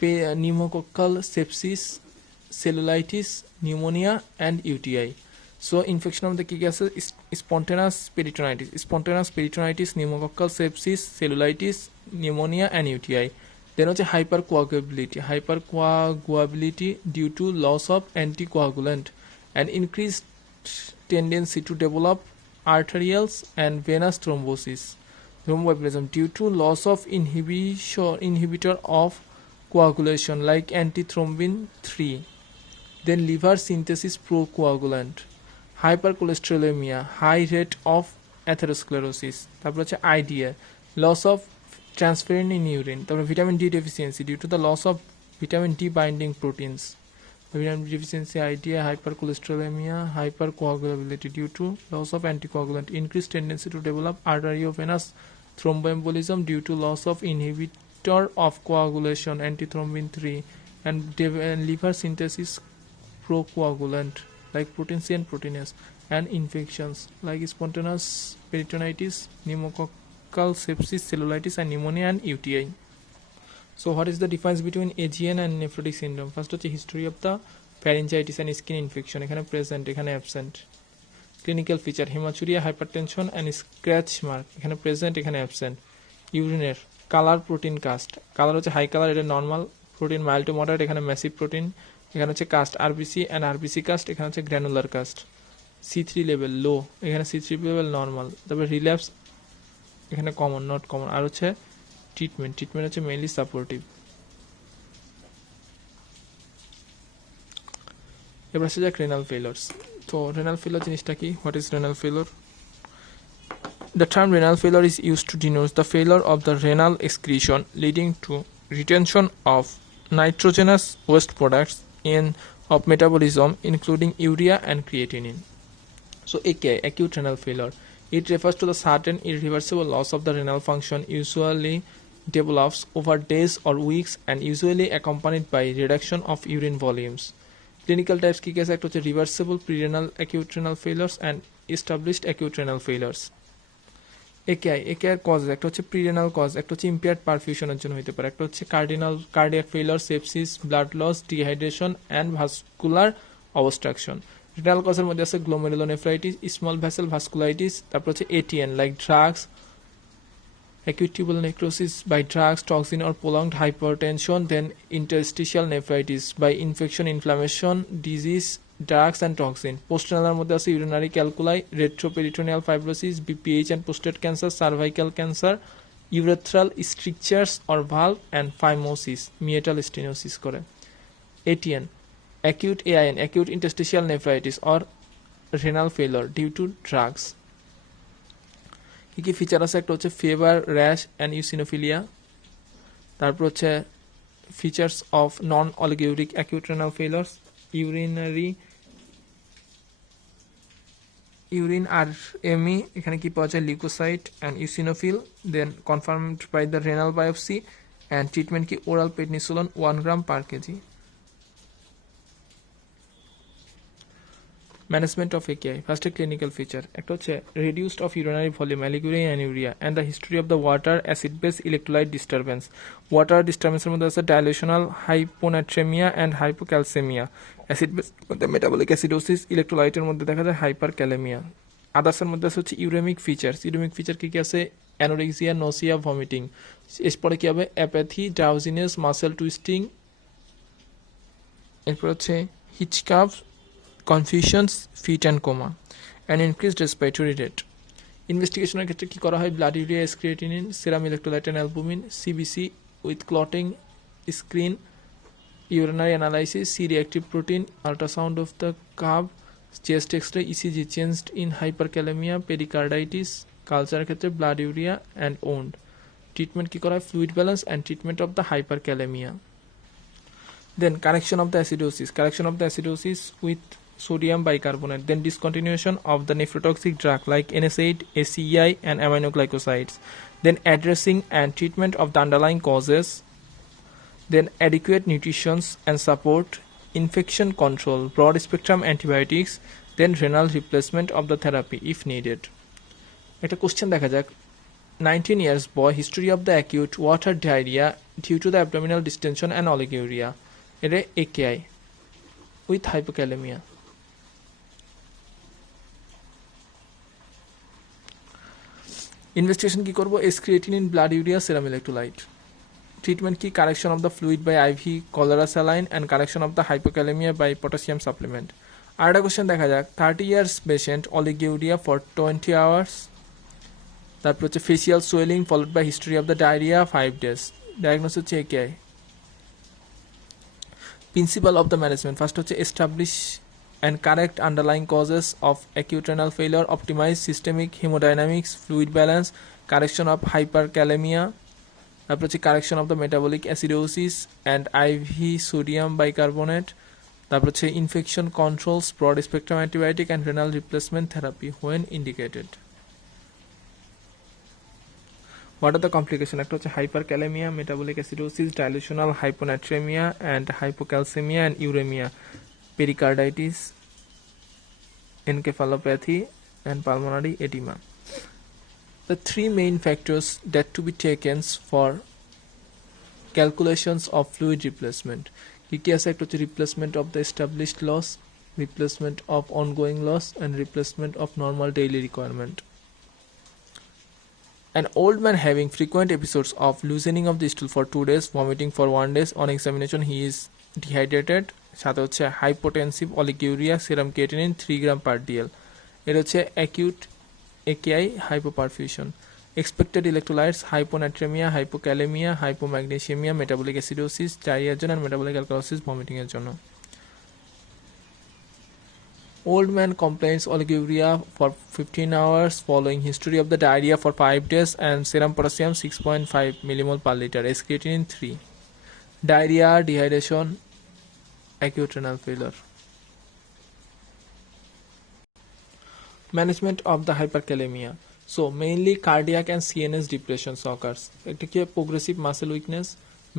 pneumococcal sepsis, cellulitis, pneumonia and UTI. So infection of the key gases is spontaneous peritonitis, pneumococcal sepsis, cellulitis, pneumonia and UTI. Then also hypercoagulability due to loss of anticoagulant and increased tendency to develop arterials and venous thromboembolism due to loss of inhibitor of coagulation like antithrombin 3. Then liver synthesis procoagulant, hypercholesterolemia, high rate of atherosclerosis. তারপর হচ্ছে IDA, loss of transferrin in urine. তারপর vitamin D deficiency due to the loss of vitamin D binding proteins. Vitamin D deficiency, IDA, hypercholesterolemia, hypercoagulability due to loss of anticoagulant, increased tendency to develop arteriovenous thromboembolism due to loss of inhibitor of coagulation antithrombin 3 and liver synthesis procoagulant like protein C and protein S, and infections like spontaneous peritonitis, pneumococcal sepsis, cellulitis and pneumonia and UTI. So what is the difference between AGN and nephrotic syndrome? First হচ্ছে history of the pharyngitis and skin infection, এখানে present, এখানে absent. Clinical feature, hematuria, hypertension and scratch mark, এখানে present, এখানে absent. Urinaire colour, protein cast, colour হচ্ছে high colour, এটা normal, protein mild to moderate, এখানে massive protein, এখানে হচ্ছে cast RBC and RBC cast, এখানে হচ্ছে granular cast. C3 level low, এখানে C3 লেভেল নর্মাল। তারপরে রিল্যাপস এখানে কমন, নট কমন। আর হচ্ছে ট্রিটমেন্ট হচ্ছে মেইনলি সাপোর্টিভ। এবার হচ্ছে যাক রেনাল ফেইলরস। তো রেনাল ফেইলর জিনিসটা কি? What is renal failure? The term renal failure is used to denote the failure of the renal excretion leading to retention of nitrogenous waste products of metabolism including urea and creatinine. So AKI, acute renal failure. It refers to the sudden irreversible loss of the renal function, usually develops over days or weeks and usually accompanied by reduction of urine volumes. Clinical types কি কি আছে? একটা হচ্ছে reversible prerenal acute renal failures and established acute renal failures. AKI এর cause একটা হচ্ছে প্রিরেনাল cause, একটা হচ্ছে ইম্পেয়ার্ড পারফিউশনের জন্য হতে পারে, একটা হচ্ছে cardiac failure, sepsis, blood loss, dehydration and vascular obstruction. Renal কজের মধ্যে আছে গ্লোমেরুলোনেফ্রাইটিস, স্মল ভেসেল ভাস্কুলাইটিস, তারপর হচ্ছে ATN like drugs, acute tubular necrosis by drugs, toxin or prolonged hypertension, then interstitial nephritis by infection, inflammation, disease, drugs and toxin. Postrenal মধ্যে আছে urinary calculi, retroperitoneal fibrosis, BPH and prostate cancer, cervical cancer, urethral strictures or valve and phimosis, meatal stenosis করে। ATN acute AIN, acute interstitial nephritis or renal failure due to drugs. কী কী feature আছে? একটা হচ্ছে fever, rash and eosinophilia, তারপর হচ্ছে features of non oliguric acute renal failures, urine R ME, এখানে কি পাওয়া যায়? Leucocyte and eosinophil, then confirmed by the renal biopsy and treatment কি? Oral prednisolone 1 gram per KG. Management of AKI, ফার্স্টে clinical feature, একটা হচ্ছে reduced of urinary volume, oliguria and urea and the history of the water acid base electrolyte disturbance. Water ডিস্টারবেন্সের মধ্যে আছে dilutional hyponatraemia and hypocalcaemia, acid base মধ্যে metabolic acidosis, ইলেকট্রোলাইটের মধ্যে দেখা যায় হাইপার ক্যালেমিয়া। আদার্সের মধ্যে আছে হচ্ছে ইউরেমিক ফিচার কী কী আছে? Anorexia, nausea, vomiting. এরপরে কী হবে? অ্যাপ্যাথি, ড্রাউজিনেস, মাসেল টুইস্টিং, এরপর হচ্ছে hiccup, confusions, fit and coma and increased respiratory rate. ইনভেস্টিগেশনের ক্ষেত্রে কী করা হয়? Blood urea, creatinine, serum electrolyte and albumin, CBC with clotting screen, urinary analysis, C reactive protein, ultrasound of the curve, chest x-ray, ECG changed in hyperkalemia, pericarditis, culture ক্ষেত্রে blood urea and wound. Treatment কি করা হয়? Fluid balance and treatment of the hyperkalemia. Then correction of the acidosis with sodium bicarbonate, then discontinuation of the nephrotoxic drug like NSAID, ACEI and aminoglycosides, then addressing and treatment of the underlying causes, then adequate nutrition and support, infection control, broad spectrum antibiotics, then renal replacement of the therapy if needed. একটা কোশ্চেন দেখা যাক। 19 years boy, history of the acute water diarrhea due to the abdominal distension and oliguria. এটা AKI with hypokalemia. Investigation কি করব? Creatinine, blood urea, serum electrolyte. Treatment কি? Correction of the fluid by IV cholera saline and correction of the hypokalaemia by potassium supplement. আর একটা কোশ্চেন দেখা যাক। 30 years patient, oliguria for 20 hours, তারপর হচ্ছে facial swelling followed by history of the diarrhoea 5 days। Diagnose হচ্ছে AKI। Principle of the management, first হচ্ছে establish and correct underlying causes of acute renal failure, optimize systemic hemodynamics, fluid balance, correction of hyperkalemia, তারপর হচ্ছে correction of the metabolic acidosis and IV sodium bicarbonate, তারপর হচ্ছে infection controls, broad spectrum antibiotic and renal replacement therapy when indicated. What are the complication? একটা হচ্ছে hyperkalaemia, metabolic acidosis, dilutional hyponatraemia and hypocalcaemia and uraemia, pericarditis, encephalopathy and pulmonary edema. The three main factors that to be taken for calculations of fluid replacement. কি আছে? একটা হচ্ছে replacement of the established loss, replacement of ongoing loss and replacement of normal daily requirement. An old man having frequent episodes of loosening of the stool for 2 days, vomiting for 1 day, on examination he is dehydrated, সাথে হচ্ছে hypotensive oliguria, serum creatinine 3 gram per DL। এর হচ্ছে acute AKI hypoperfusion. Expected electrolytes hyponatraemia, hypokalaemia, hypomagnesaemia, metabolic acidosis ডায়রিয়ার জন্য আর metabolic alkalosis ভমিটিংয়ের জন্য। Old man complains oliguria for 15 hours following history of the diarrhea for 5 days and serum potassium 6.5 millimole per liter, creatinine 3. Diarrhea, dehydration, acute renal failure. Management of the hyperkalemia. So mainly cardiac and CNS depression occurs. এটা কি progressive muscle weakness,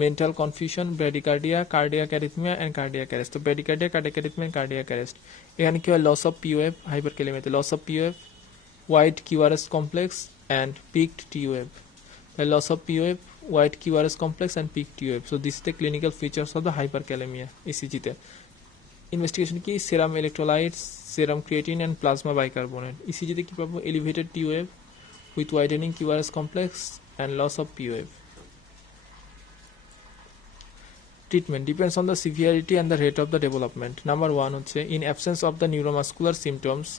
mental confusion, bradycardia, cardiac arrhythmia and cardiac arrest. তো bradycardia, cardiac arrhythmia and cardiac arrest. এখানে কি হয় loss of POF, hyperkalemiaতে loss of POF, wide QRS complex and peaked TOF. The loss of POF, wide QRS complex and peaked TOF. So this is the clinical features of the hyperkalemia ECG তে. Investigation কি serum electrolytes, serum creatine and plasma bicarbonate. ইসিজিতে কী পাবো elevated TOF with widening QRS complex and loss of POF. Treatment depends on the severity and the rate of the development. Number one হচ্ছে in absence of the neuromuscular symptoms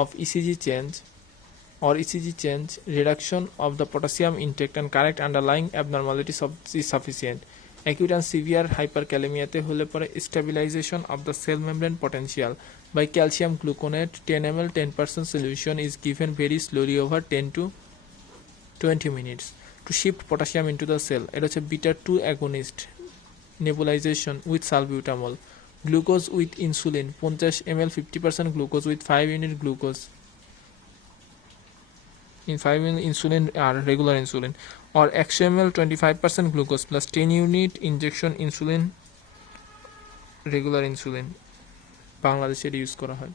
of ECG change or ECG change, reduction of the potassium intake and correct underlying abnormalities is sufficient. Acute and severe hyperkalemia te hole pore stabilization of the cell membrane potential by calcium gluconate 10 ml 10% solution is given very slowly over 10 to 20 minutes to shift potassium into the cell. It is a beta 2 agonist nebulization with salbutamol. Glucose with insulin 50 ml 50% glucose with 5 unit glucose in 5 ml insulin or regular insulin, or XML 25% glucose plus 10 unit injection insulin, regular insulin. বাংলাদেশে এটা use করা হয়।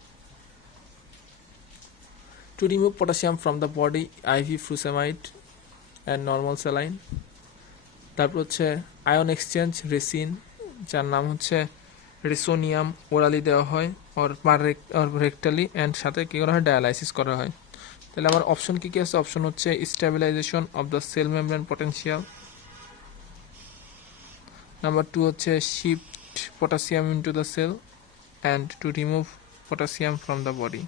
To remove potassium from the body, IV furosemide and normal saline. তারপর হচ্ছে ion exchange resin, যার নাম হচ্ছে রেসোনিয়াম, orally দেওয়া হয় or রেক্টালি অ্যান্ড সাথে কী করা হয় ডায়ালাইসিস করা হয়। তাহলে আমার অপশন কী কী আছে? অপশন হচ্ছে stabilisation of the cell membrane potential, number two হচ্ছে shift potassium into the cell and to remove potassium from the body.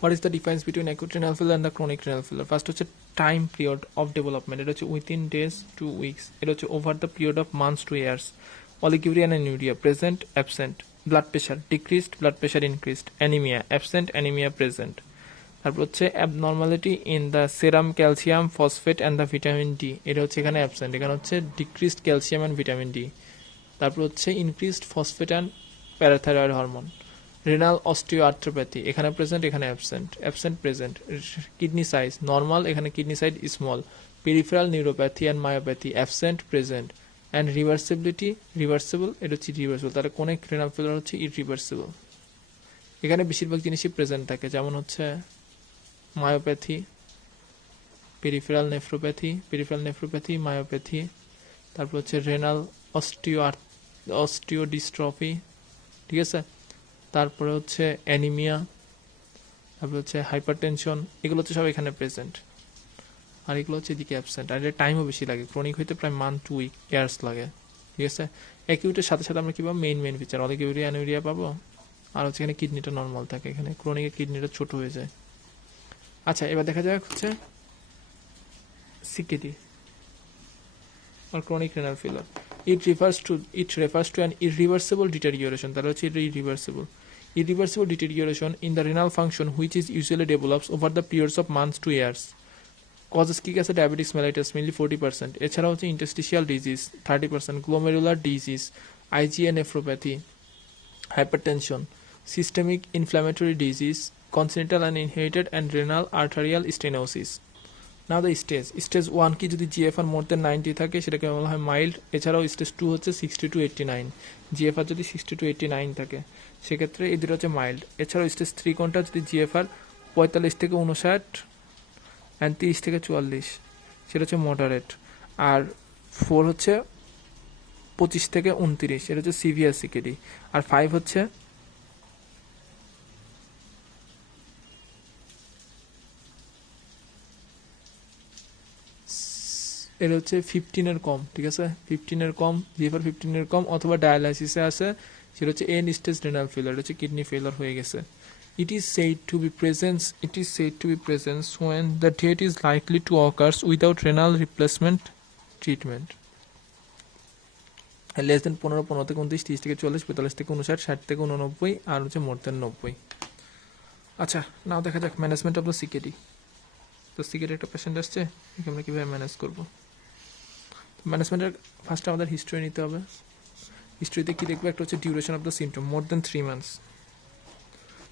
What is the difference between acute renal failure and the chronic renal failure? First হচ্ছে time period of development, এটা হচ্ছে within days to weeks, এটা হচ্ছে over the period of months to years. Oliguria and anuria present, absent. Blood pressure decreased, blood pressure increased. Anemia absent, anemia present. তারপর হচ্ছে abnormality in the serum calcium, phosphate and the vitamin D, এটা হচ্ছে এখানে absent, এখানে হচ্ছে decreased calcium and vitamin D। তারপর হচ্ছে increased phosphate and parathyroid hormone. Renal osteoarthropathy এখানে প্রেজেন্ট, এখানে absent, absent present. Kidney size normal, এখানে kidney size small. Peripheral neuropathy and myopathy absent present. And reversibility reversible, এটা হচ্ছে reversible. তাহলে কোনে renal ফেলার হচ্ছে ইরিভার্সিবল। এখানে বেশিরভাগ জিনিসই প্রেজেন্ট থাকে, যেমন হচ্ছে মায়োপ্যাথি, পেরিফেরাল নেফ্রোপ্যাথি, মায়োপ্যাথি। তারপর হচ্ছে রেনাল অস্টিওডিস্ট্রফি, ঠিক আছে। তারপরে হচ্ছে অ্যানিমিয়া, তারপরে হচ্ছে হাইপারটেনশন, এগুলো হচ্ছে সব এখানে প্রেজেন্ট, আর এগুলো হচ্ছে এদিকে অ্যাবসেন্ট। আর এর টাইমও বেশি লাগে, ক্রনিক হইতে প্রায় মান্থ টু উইক ইয়ার্স লাগে, ঠিক আছে। অ্যাকিউটের সাথে সাথে আমরা কী পাবো? মেইন ফিচার অলিগোরিয়া অ্যানুরিয়া পাবো, আর হচ্ছে এখানে কিডনিটা নর্মাল থাকে, এখানে ক্রনিকের কিডনিটা ছোট হয়ে যায়। আচ্ছা, এবার দেখা যাক হচ্ছে CKD or chronic renal failure. It refers to an irreversible deterioration. তাহলে হচ্ছে irreversible deterioration in the renal function which is usually develops over the periods of months to years. Causes কি আছে? ডায়াবেটিস মেলাইটাস mainly 40%, এছাড়া হচ্ছে interstitial disease 30%, glomerular disease, IgA nephropathy, hypertension, systemic inflammatory disease, congenital and inherited and renal arterial stenosis. Now the stage 1 কি যদি GFR মোর দেন 90 থাকে সেটাকে বলা হয় মাইল্ড। এছাড়াও স্টেজ 2 হচ্ছে 60 to 89, জিএফআর যদি 60 to 89 থাকে সেক্ষেত্রে এই দুটো হচ্ছে মাইল্ড। এছাড়াও স্টেজ 3 কোনটা? যদি জিএফআর 45 থেকে 59 অ্যান্ড 30 থেকে 44, সেটা হচ্ছে মডারেট। আর 4 হচ্ছে 25 থেকে 29, এটা হচ্ছে সিভিয়ার সিকেডি। আর 5 হচ্ছে এটা হচ্ছে 15-এর কম, ঠিক আছে। 15-এর কম, জিএফআর 15-এর কম, অথবা ডায়ালাইসিসে আছে, সেটা হচ্ছে এন্ড স্টেজ রেনাল ফেলার, হচ্ছে কিডনি ফেলার হয়ে গেছে। It is said to be present when the death is likely to occur without renal replacement treatment. Less than 15, 15 থেকে 29, 30 থেকে 40, 45 থেকে 59, 60 থেকে 89, আর হচ্ছে মোর দেন 90। আচ্ছা, নাও দেখা যাক ম্যানেজমেন্ট অফ দ্য সিকেডি। তো সিকেডি একটা পেশেন্ট আসছে, আমরা কীভাবে ম্যানেজ করবো? ম্যানেজমেন্টের ফার্স্টে আমাদের হিস্ট্রি নিতে হবে। হিস্ট্রিতে কী দেখবে, একটা হচ্ছে duration of the symptom more than 3 months,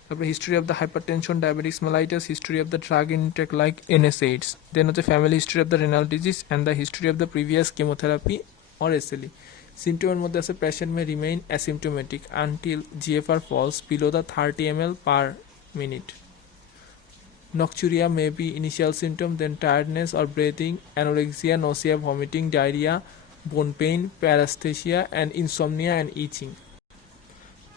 তারপরে history of the hypertension, diabetes mellitus, history of the drug intake like NSAIDs, then হচ্ছে family history of the renal disease and the history of the previous chemotherapy or SLE। সিমটমের মধ্যে আছে patient may remain asymptomatic until GFR falls below the 30 ml per minute. Nocturia may be initial symptom, then tiredness or breathing, anorexia, nausea, vomiting, diarrhea, bone pain, paresthesia, and insomnia and itching.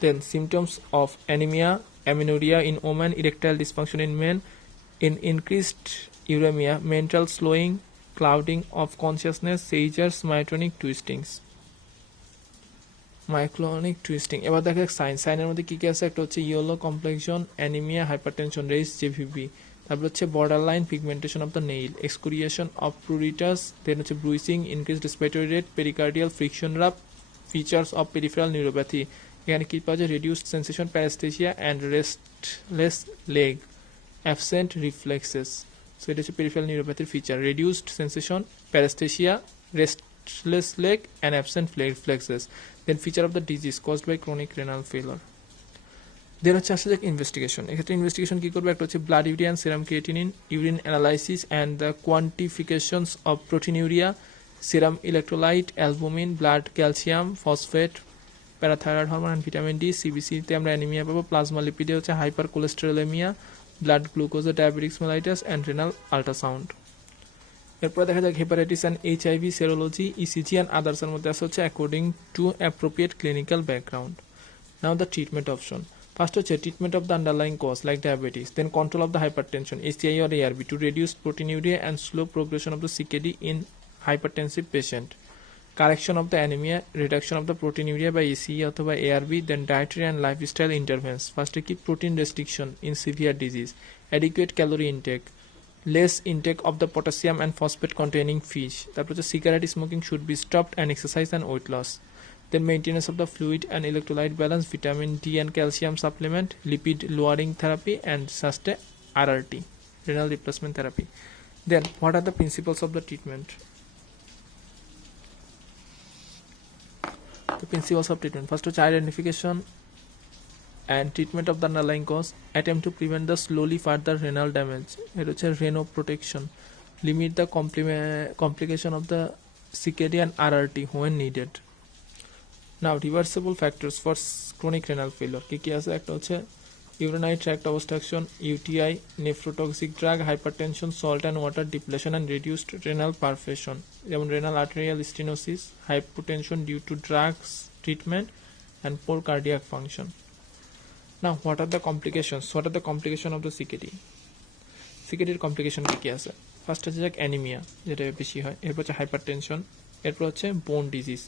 Then symptoms of anemia, amenorrhea in women, erectile dysfunction in men, in increased uremia, mental slowing, clouding of consciousness, seizures, myoclonic twistings. Myoclonic twisting. এবার দেখে সাইনের মধ্যে কী কী আছে, একটা হচ্ছে yellow complexion, anaemia, hypertension, raised, JVB, তারপর হচ্ছে borderline pigmentation of the nail, excoriation of pruritus, then হচ্ছে bruising, increase respiratory rate, pericardial friction rub, features of peripheral neuropathy. এখানে কী পাওয়া যায়, reduced sensation, paraesthesia and restless leg, absent reflexes. So এটা হচ্ছে peripheral নিউরোপ্যাথির feature, reduced sensation, paraesthesia, restless leg and absent reflexes. Then feature of the disease caused by chronic renal failure. Then হচ্ছে আসলে investigation. এক্ষেত্রে investigation কী করবে, একটা হচ্ছে blood urea and serum creatinine, urine analysis and the quantifications of proteinuria, serum electrolyte, albumin, blood calcium, phosphate, parathyroid hormone and vitamin D. CBC-তে আমরা anaemia পাবো, plasma লিপিডে হচ্ছে hypercholesterolaemia, blood glucose, diabetics mellitus and renal ultrasound. এরপরে দেখা যাক hepatitis and HIV serology, ECG and আদার্সের মধ্যে আছে হচ্ছে according to appropriate clinical background. Now the treatment option. First হচ্ছে treatment of the underlying cause like diabetes, then control of the hypertension, ACI or ARB, to reduce proteinuria and slow progression of the CKD in hypertensive patient, correction of the anemia, reduction of the proteinuria by ACE অথবা ARB, then dietary and lifestyle interventions. First keep protein restriction in severe disease, adequate calorie intake, less intake of the potassium and phosphate containing fish. তারপর হচ্ছে cigarette smoking should be stopped, and exercise and weight loss. Then maintenance of the fluid and electrolyte balance, vitamin D and calcium supplement, lipid lowering therapy, and such a RRT, renal replacement therapy. Then what are the principles of the treatment? The principles of treatment. First হচ্ছে identification and treatment of the underlying cause, attempt to prevent the slowly further renal damage, এটা হচ্ছে renal protection, limit the complication of the CKD and RRT when needed. Now reversible factors for chronic renal failure কি কি আছে, একটা হচ্ছে urinary tract obstruction, UTI, nephrotoxic drug, hypertension, salt and water depletion and reduced renal perfusion, যেমন renal arterial stenosis, hypotension due to drugs treatment and poor cardiac function. Now what are the complications? What are the complications of the CKD? CKD এর complication কি কি আছে? First হচ্ছে anaemia, যেটা বেশি হয়, এরপর হচ্ছে হাইপারটেনশন, এরপর হচ্ছে বোন ডিজিজ,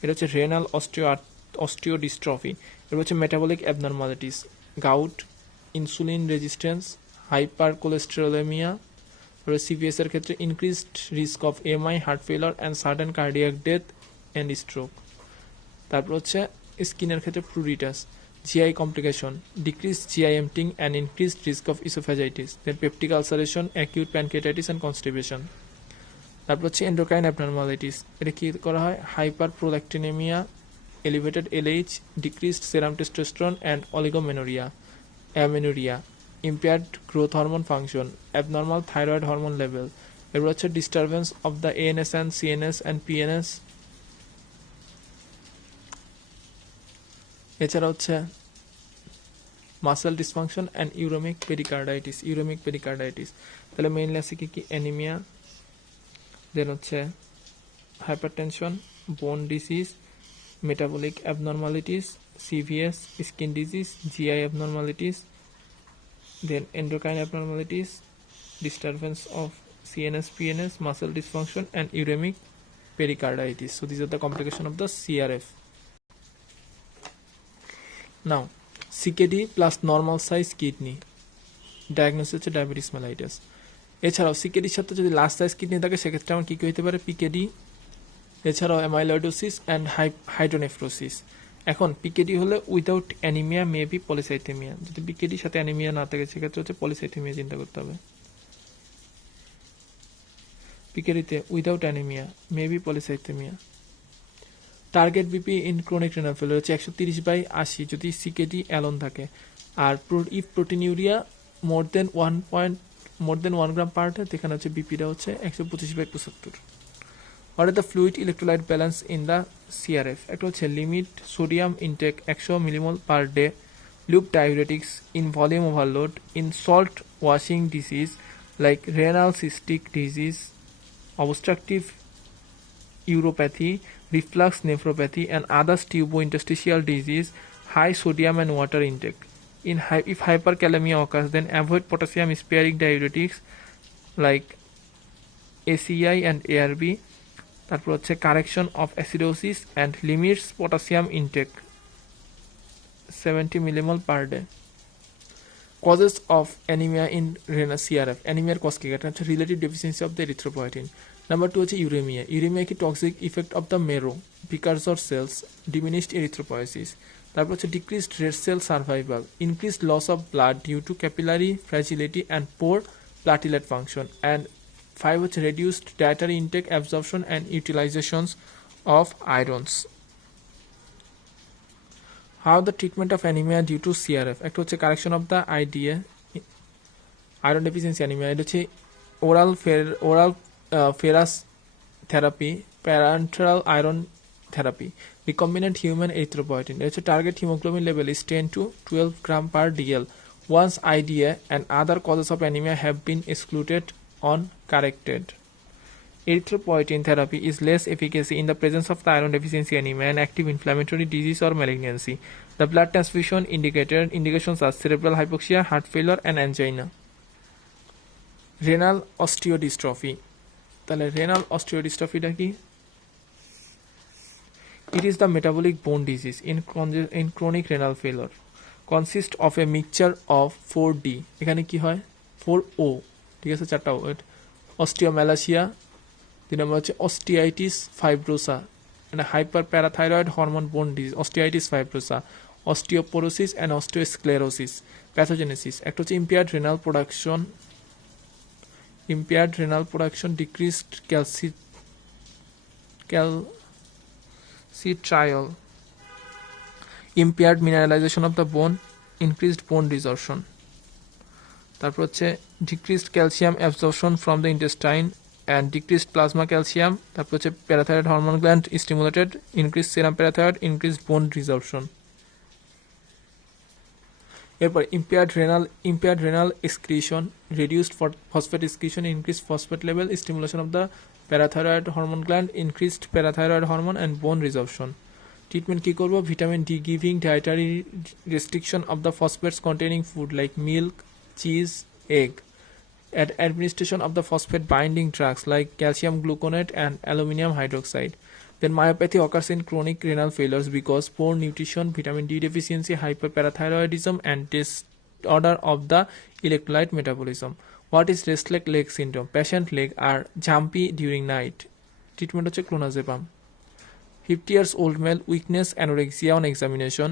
এটা হচ্ছে রেনাল অস্টিওডিস্ট্রফি, এরপর হচ্ছে metabolic abnormalities, gout, insulin resistance, hyper cholesterolaemia, CVS এর ক্ষেত্রে increased risk of MI, heart ফেলার and sudden cardiac death and stroke. তারপর হচ্ছে স্কিনের ক্ষেত্রে pruritus, GI complication, decreased GI emptying and increased risk of esophagitis, then peptic ulceration, acute pancreatitis and constipation. তারপর হচ্ছে endocrine abnormalities, এটা কি করা হয়, hyperprolactinemia, elevated LH, decreased serum testosterone and oligomenorrhea, amenorrhea, impaired growth hormone function, abnormal thyroid hormone level, এরপর হচ্ছে disturbance of the ANS and CNS and PNS, এছাড়া হচ্ছে muscle dysfunction and uraemic pericarditis. তাহলে mainly আছে কি কি, anaemia, then হচ্ছে hypertension, bone disease, metabolic abnormalities, CVS, skin disease, GI abnormalities, then endocrine abnormalities, disturbance of CNS, PNS, muscle dysfunction and uraemic pericarditis. So these are the complications of the CRF. Now CKD plus normal size kidney, diagnosis হচ্ছে diabetes mellitus. এছাড়াও সিকেডির সাথে যদি large size kidney থাকে সেক্ষেত্রে আমার কী কী হতে পারে, PKD, এছাড়াও অ্যামাইলয়েডোসিস অ্যান্ড হাইড্রোনেফ্রোসিস। এখন PKD হলে উইদাউট অ্যানিমিয়া মেবি পলিসাইথেমিয়া, যদি PKDর সাথে অ্যানিমিয়া না থাকে সেক্ষেত্রে হচ্ছে পলিসাইথেমিয়া চিন্তা করতে হবে। পিকেরিতে without anaemia, maybe polycythaemia. Target BP in chronic renal failure হচ্ছে 130/80 যদি সিকেডি অ্যালোন থাকে। আর if proteinuria more than 1 gram per day, এখানে হচ্ছে বিপিটা হচ্ছে 125/75। What are the fluid electrolyte balance in the CRF? একটা হচ্ছে limit sodium intake 100 millimole per day, loop diuretics, in volume overload, in salt washing disease like renal cystic disease, obstructive uropathy, reflux nephropathy, and others tubointerstitial disease, high sodium and water intake. If hyperkalemia occurs, then avoid potassium sparing diuretics like ACI and ARB. তারপর হচ্ছে correction of acidosis and limits potassium intake 70 millimole per day. Causes of anemia in renal CRF. Anemia cause কি? এটা হচ্ছে relative deficiency of the erythropoietin. Number 2 হচ্ছে uremia. Uremia কি toxic effect of the marrow, precursor cells, diminished erythropoiesis. তারপর হচ্ছে decreased red cell survival, increased loss of blood due to capillary fragility and poor platelet function. And 5 হচ্ছে reduced dietary intake, absorption and utilizations of irons. How the treatment of anemia due to CRF? একটা হচ্ছে correction of the IDA, iron deficiency anemia. এটা হচ্ছে oral ferrous therapy, parenteral iron therapy, recombinant human erythropoietin. এটা হচ্ছে target hemoglobin level is 10 to 12 gram per DL. Once IDA and other causes of anemia have been excluded on corrected. Erythropoietin therapy is less efficacy in the presence of the iron deficiency anemia and active inflammatory disease or malignancy. The blood transfusion indications are cerebral hypoxia, heart failure, and angina. Renal osteodystrophy. তাহলে renal osteodystrophy টা কি? It is the metabolic bone disease in chronic renal failure. Consists of a mixture of 4D. এখানে কি হয়? 4O. ঠিক আছে, চারটা ও। Osteomalacia, 2 number হচ্ছে অস্টিয়াইটিস ফাইব্রোসা, মানে হাইপার প্যারাথাইরয়েড হরমোন বোন ডিজিজ, অস্টিয়াইটিস ফাইব্রোসা, অস্টিওপোরোসিস অ্যান্ড অস্টিওস্ক্লেরোসিস। প্যাথোজেনেসিস একটা হচ্ছে impaired renal production, decreased calcitriol, impaired mineralization of the bone, increased bone resorption. তারপর হচ্ছে decreased calcium absorption from the intestine and decreased plasma calcium. তারপর হচ্ছে parathyroid hormone gland stimulated, increased serum parathyroid, increased bone resorption. এরপর impaired renal excretion, reduced phosphate excretion, increased phosphate level, stimulation of the parathyroid hormone gland, increased parathyroid hormone, and bone resorption. Treatment কি করব? Vitamin D giving, dietary restriction of the phosphates containing food like milk, cheese, egg. Administration of the phosphate binding drugs like calcium gluconate and aluminum hydroxide. Then myopathy occurs in chronic renal failures because poor nutrition, vitamin D deficiency, hyperparathyroidism, and disorder of the electrolyte metabolism. What is restless leg syndrome? Patient leg are jumpy during night. Treatment হচ্ছে clonazepam. 50 years old male, weakness, anorexia on examination,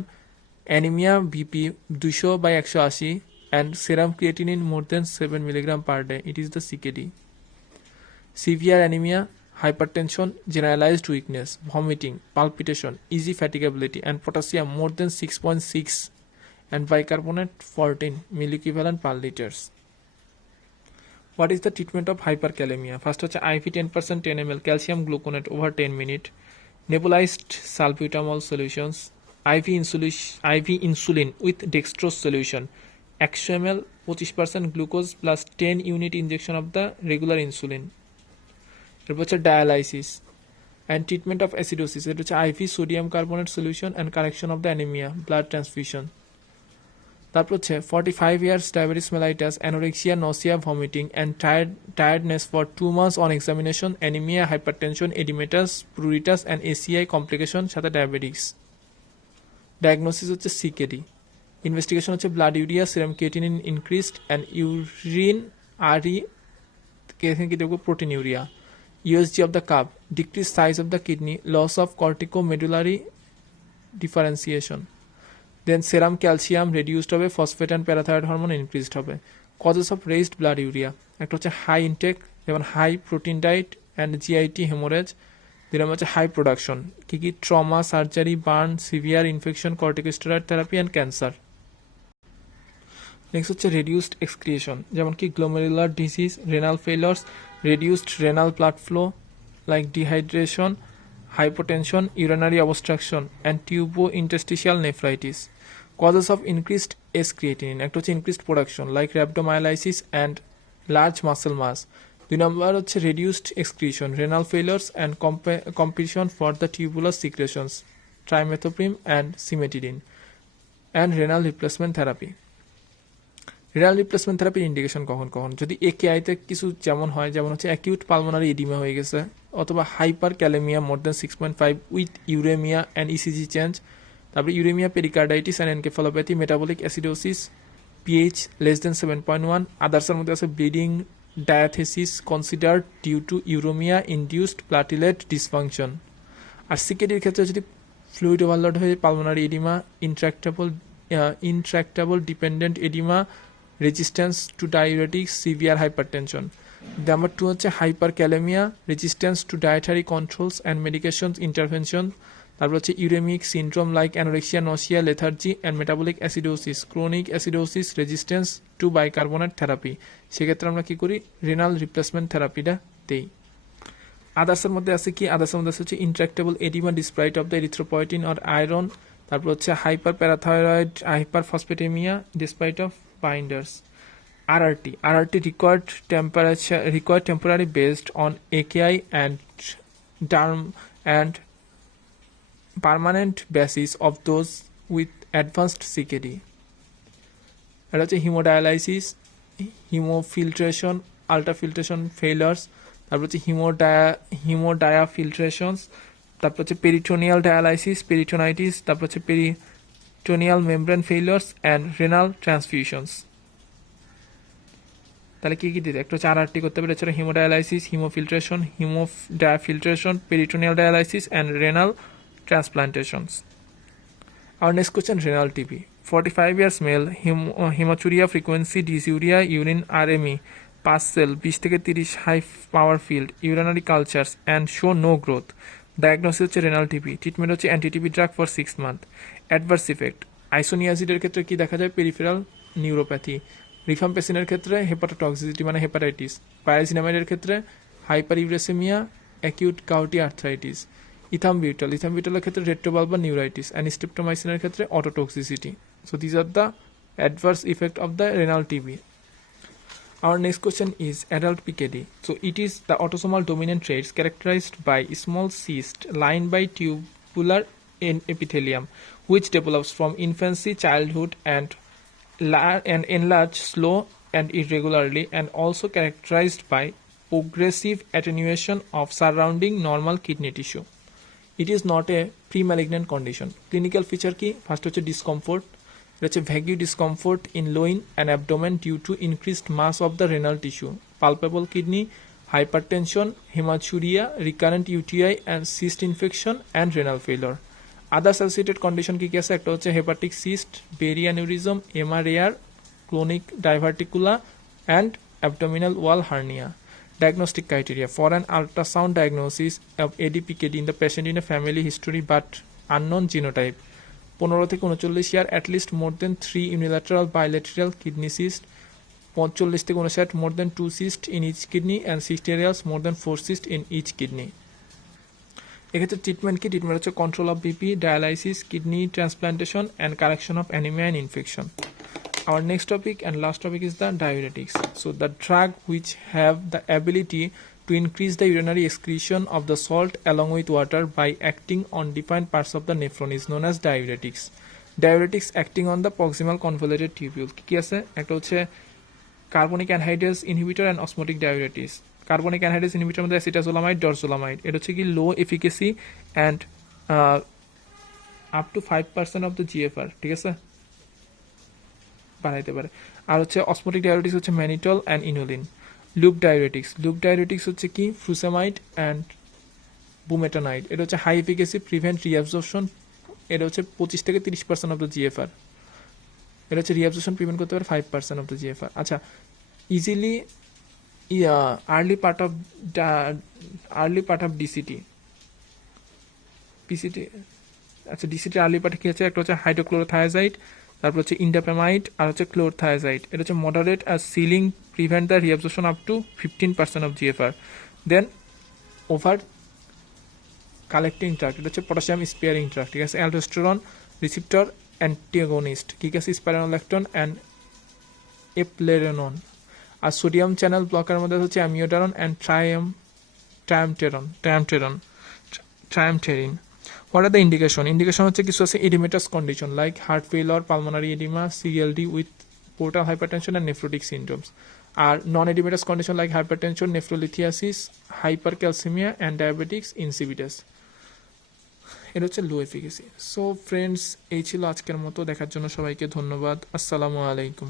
anemia, BP 200/180, and serum creatinine more than 7 mg per day. It is the CKD. Severe anemia, hypertension, generalized weakness, vomiting, palpitation, easy fatigability, and potassium more than 6.6 and bicarbonate 14 milliequivalent per liters. What is the treatment of hyperkalemia? First হচ্ছে IV 10% 10 ml calcium gluconate over 10 minutes, nebulized salbutamol solutions, IV insulin with dextrose solution, 100 ml 25% glucose plus 10 unit injection of the regular insulin. এরপর হচ্ছে dialysis and treatment of acidosis. এটা হচ্ছে IV sodium carbonate solution and correction of the anaemia, blood transfusion. তারপর হচ্ছে 45 years diabetes mellitus, anorexia, nausea, vomiting and tiredness for 2 months on examination, anaemia, hypertension, oedematous, pruritus and ACI complication সাথে diabetics. Diagnosis হচ্ছে CKD। Investigation হচ্ছে blood urea, serum creatinine increased and urine RE protein urea. USG of the cup, decreased size of the kidney, loss of corticomedullary differentiation. Then serum calcium reduced হবে, phosphate and parathyroid hormone increased হবে. Causes of raised blood urea একটা হচ্ছে high intake যেমন high protein diet and GIT haemorrhage. 2 number হচ্ছে high production, কি trauma, surgery, burn, severe infection, corticosteroid therapy and cancer. Next হচ্ছে reduced excretion, যেমন কি glomerular disease, renal failures, reduced renal blood flow like dehydration, hypotension, urinary obstruction, and tubo-interstitial nephritis. Causes of increased S-creatinine, একটা হচ্ছে increased production like rhabdomyolysis and large muscle mass. 2 number হচ্ছে reduced excretion, renal failures and competition for the tubular secretions, trimethoprim and cimetidine, and renal replacement therapy. Renal replacement থেরাপির indication কখন কখন? যদি একেআইতে কিছু যেমন হয়, যেমন হচ্ছে অ্যাকিউট পালমোনারি এডিমা হয়ে গেছে, অথবা hyperkalaemia more than 6.5 with uraemia and ECG change, তারপরে uraemia, pericarditis and encephalopathy, metabolic acidosis, pH less than 7.1। আদার্সের মধ্যে আছে bleeding, diathesis considered due to uraemia induced platelet dysfunction. আর সিকেডির ক্ষেত্রে যদি ফ্লুইড ওভারলোড হয়ে pulmonary oedema, intractable dependent oedema, resistance to diuretics, severe hypertension. Number 2 হচ্ছে hyperkalaemia, resistance to dietary controls and medication intervention. তারপর হচ্ছে uraemic syndrome like anorexia, nausea, lethargy and metabolic acidosis, chronic acidosis, resistance to bicarbonate therapy. সেক্ষেত্রে আমরা কী করি? Renal replacement থেরাপিটা দেই। আদার্সের মধ্যে আছে কি? আদার্সের মধ্যে হচ্ছে intractable oedema despite of the erythropoietin or iron. তারপর হচ্ছে hyperparathyroid, hyperphosphataemia despite of binders. RRT required temporary based on AKI and permanent basis of those with advanced CKD. এটা হচ্ছে হিমোডায়ালাইসিস, হিমোফিল্ট্রেশন, আল্ট্রাফিল্ট্রেশন ফেইলার্স, তারপর হচ্ছে হিমোডায়াফিল্ট্রেশনস, তারপর হচ্ছে peritoneal dialysis, peritonitis, তারপর হচ্ছে peritoneal membrane failures and renal transfusions. তাহলে কি দিতে? একটা হচ্ছে আরআরটি করতে পারে, এছাড়া haemodialysis, haemofiltration, haemodiafiltration, peritoneal dialysis and renal transplantations. Our next question, renal TB. 45 years male, hematuria, frequency, dysuria, urine RME, pass cell 20 থেকে 30, high power field, urinary cultures and show no growth. Diagnosis হচ্ছে renal TB, treatment হচ্ছে anti TB drug for 6 month. Adverse effect, আইসোনিয়াজিডের ক্ষেত্রে কি দেখা যায়? Peripheral neuropathy. রিফাম্পেসিনের ক্ষেত্রে hepatotoxicity মানে হেপাটাইটিস। পাইরাজিনামাইডের ক্ষেত্রে হাইপার ইউরেসেমিয়া, অ্যাকিউট গাউটি আর্থ্রাইটিস। ইথামবিউটালের ক্ষেত্রে রেট্রোবালবার নিউরাইটিস অ্যান্ড স্ট্রেপ্টোমাইসিনের ক্ষেত্রে ototoxicity. So these are the adverse effect of the renal TB. Our next question is adult PKD. So it is the autosomal dominant traits characterized by small cyst lined by tubular epithelium, which develops from infancy, childhood, and enlarge slow and irregularly, and also characterized by progressive attenuation of surrounding normal kidney tissue. It is not a pre-malignant condition. Clinical feature কি? First হচ্ছে discomfort. এটা হচ্ছে vague discomfort in loin and abdomen due to increased mass of the renal tissue, palpable kidney, hypertension, hematuria, recurrent UTI and cyst infection and renal failure. Other associated condition কি কি আছে? একটা হচ্ছে hepatic cyst, berry aneurysm, MRAR, chronic diverticular and abdominal wall hernia. Diagnostic criteria for an ultrasound diagnosis of ADPKD in the patient in a family history but unknown genotype. 15 থেকে 39 year, at least more than 3 unilateral bilateral kidney cyst, 45 থেকে 59 more than 2 cyst in each kidney and 60 এরিয়ালস more than 4 cyst in each kidney. এক্ষেত্রে treatment কি? Treatment হচ্ছে control of BP, dialysis, kidney transplantation and correction of anaemia and infection. Our next topic and last topic is the diuretics. So the drug which have the ability to increase the urinary excretion of the salt along with water by acting on defined parts of the nephron is known as diuretics. Diuretics acting on the proximal convoluted tubule. কি আছে? একটা হচ্ছে carbonic anhydrase inhibitor and osmotic diuretics. Carbonic anhydrase inhibitor মধ্যে acetazolamide, dorzolamide. এটা হচ্ছে কি low efficacy and up to 5% of the GFR, ঠিক আছে, বানাইতে পারে। আর হচ্ছে অসমোটিক ডায়ুরেটিক্স হচ্ছে mannitol and inulin. Loop diuretics হচ্ছে কি ফ্রুসেমাইড অ্যান্ড বুমেটানাইড। এটা হচ্ছে হাই এফিকেসি, প্রিভেন্ট রিঅ্যাবজর্পশন। এটা হচ্ছে 25 থেকে 30% অফ দ্য জিএফআর। এটা হচ্ছে রিঅ্যাবজর্পশন প্রিভেন্ট করতে পারে 5% অফ দ্য জিএফআর। আচ্ছা, easily early part of ডিসিটি PCT. আচ্ছা, ডিসিটির আর্লি পার্টে কী আছে, একটা হচ্ছে হাইড্রোক্লোরোথায়াজাইড, তারপর হচ্ছে ইন্ডাপেমাইড, আর হচ্ছে ক্লোরথায়াজাইড। এটা হচ্ছে মডারেট আর ceiling prevent the reabsorption up to 15% of GFR. Then over collecting tract, এটা হচ্ছে পটাশিয়াম স্পিয়ারিং ট্রাক্ট, ঠিক আছে। অ্যালডোস্টেরন রিসিপ্টর অ্যান্টিগনিস্ট, ঠিক আছে, স্পাইরোনোল্যাকটন অ্যান্ড এপ্লেরেনন। আর সোডিয়াম চ্যানেল ব্লকার মধ্যে হচ্ছে amiodarone and triamterene. What are the indication? Indication হচ্ছে কিছু আছে oedematous condition like heart failure, pulmonary oedema, CLD with portal hypertension and nephrotic syndromes. আর non oedematous condition like hypertension, nephrolithiasis, hypercalcaemia and diabetics insipidus. এটা হচ্ছে লো efficacy. So friends, এই ছিল আজকের মতো। দেখার জন্য সবাইকে ধন্যবাদ। আসসালামু আলাইকুম।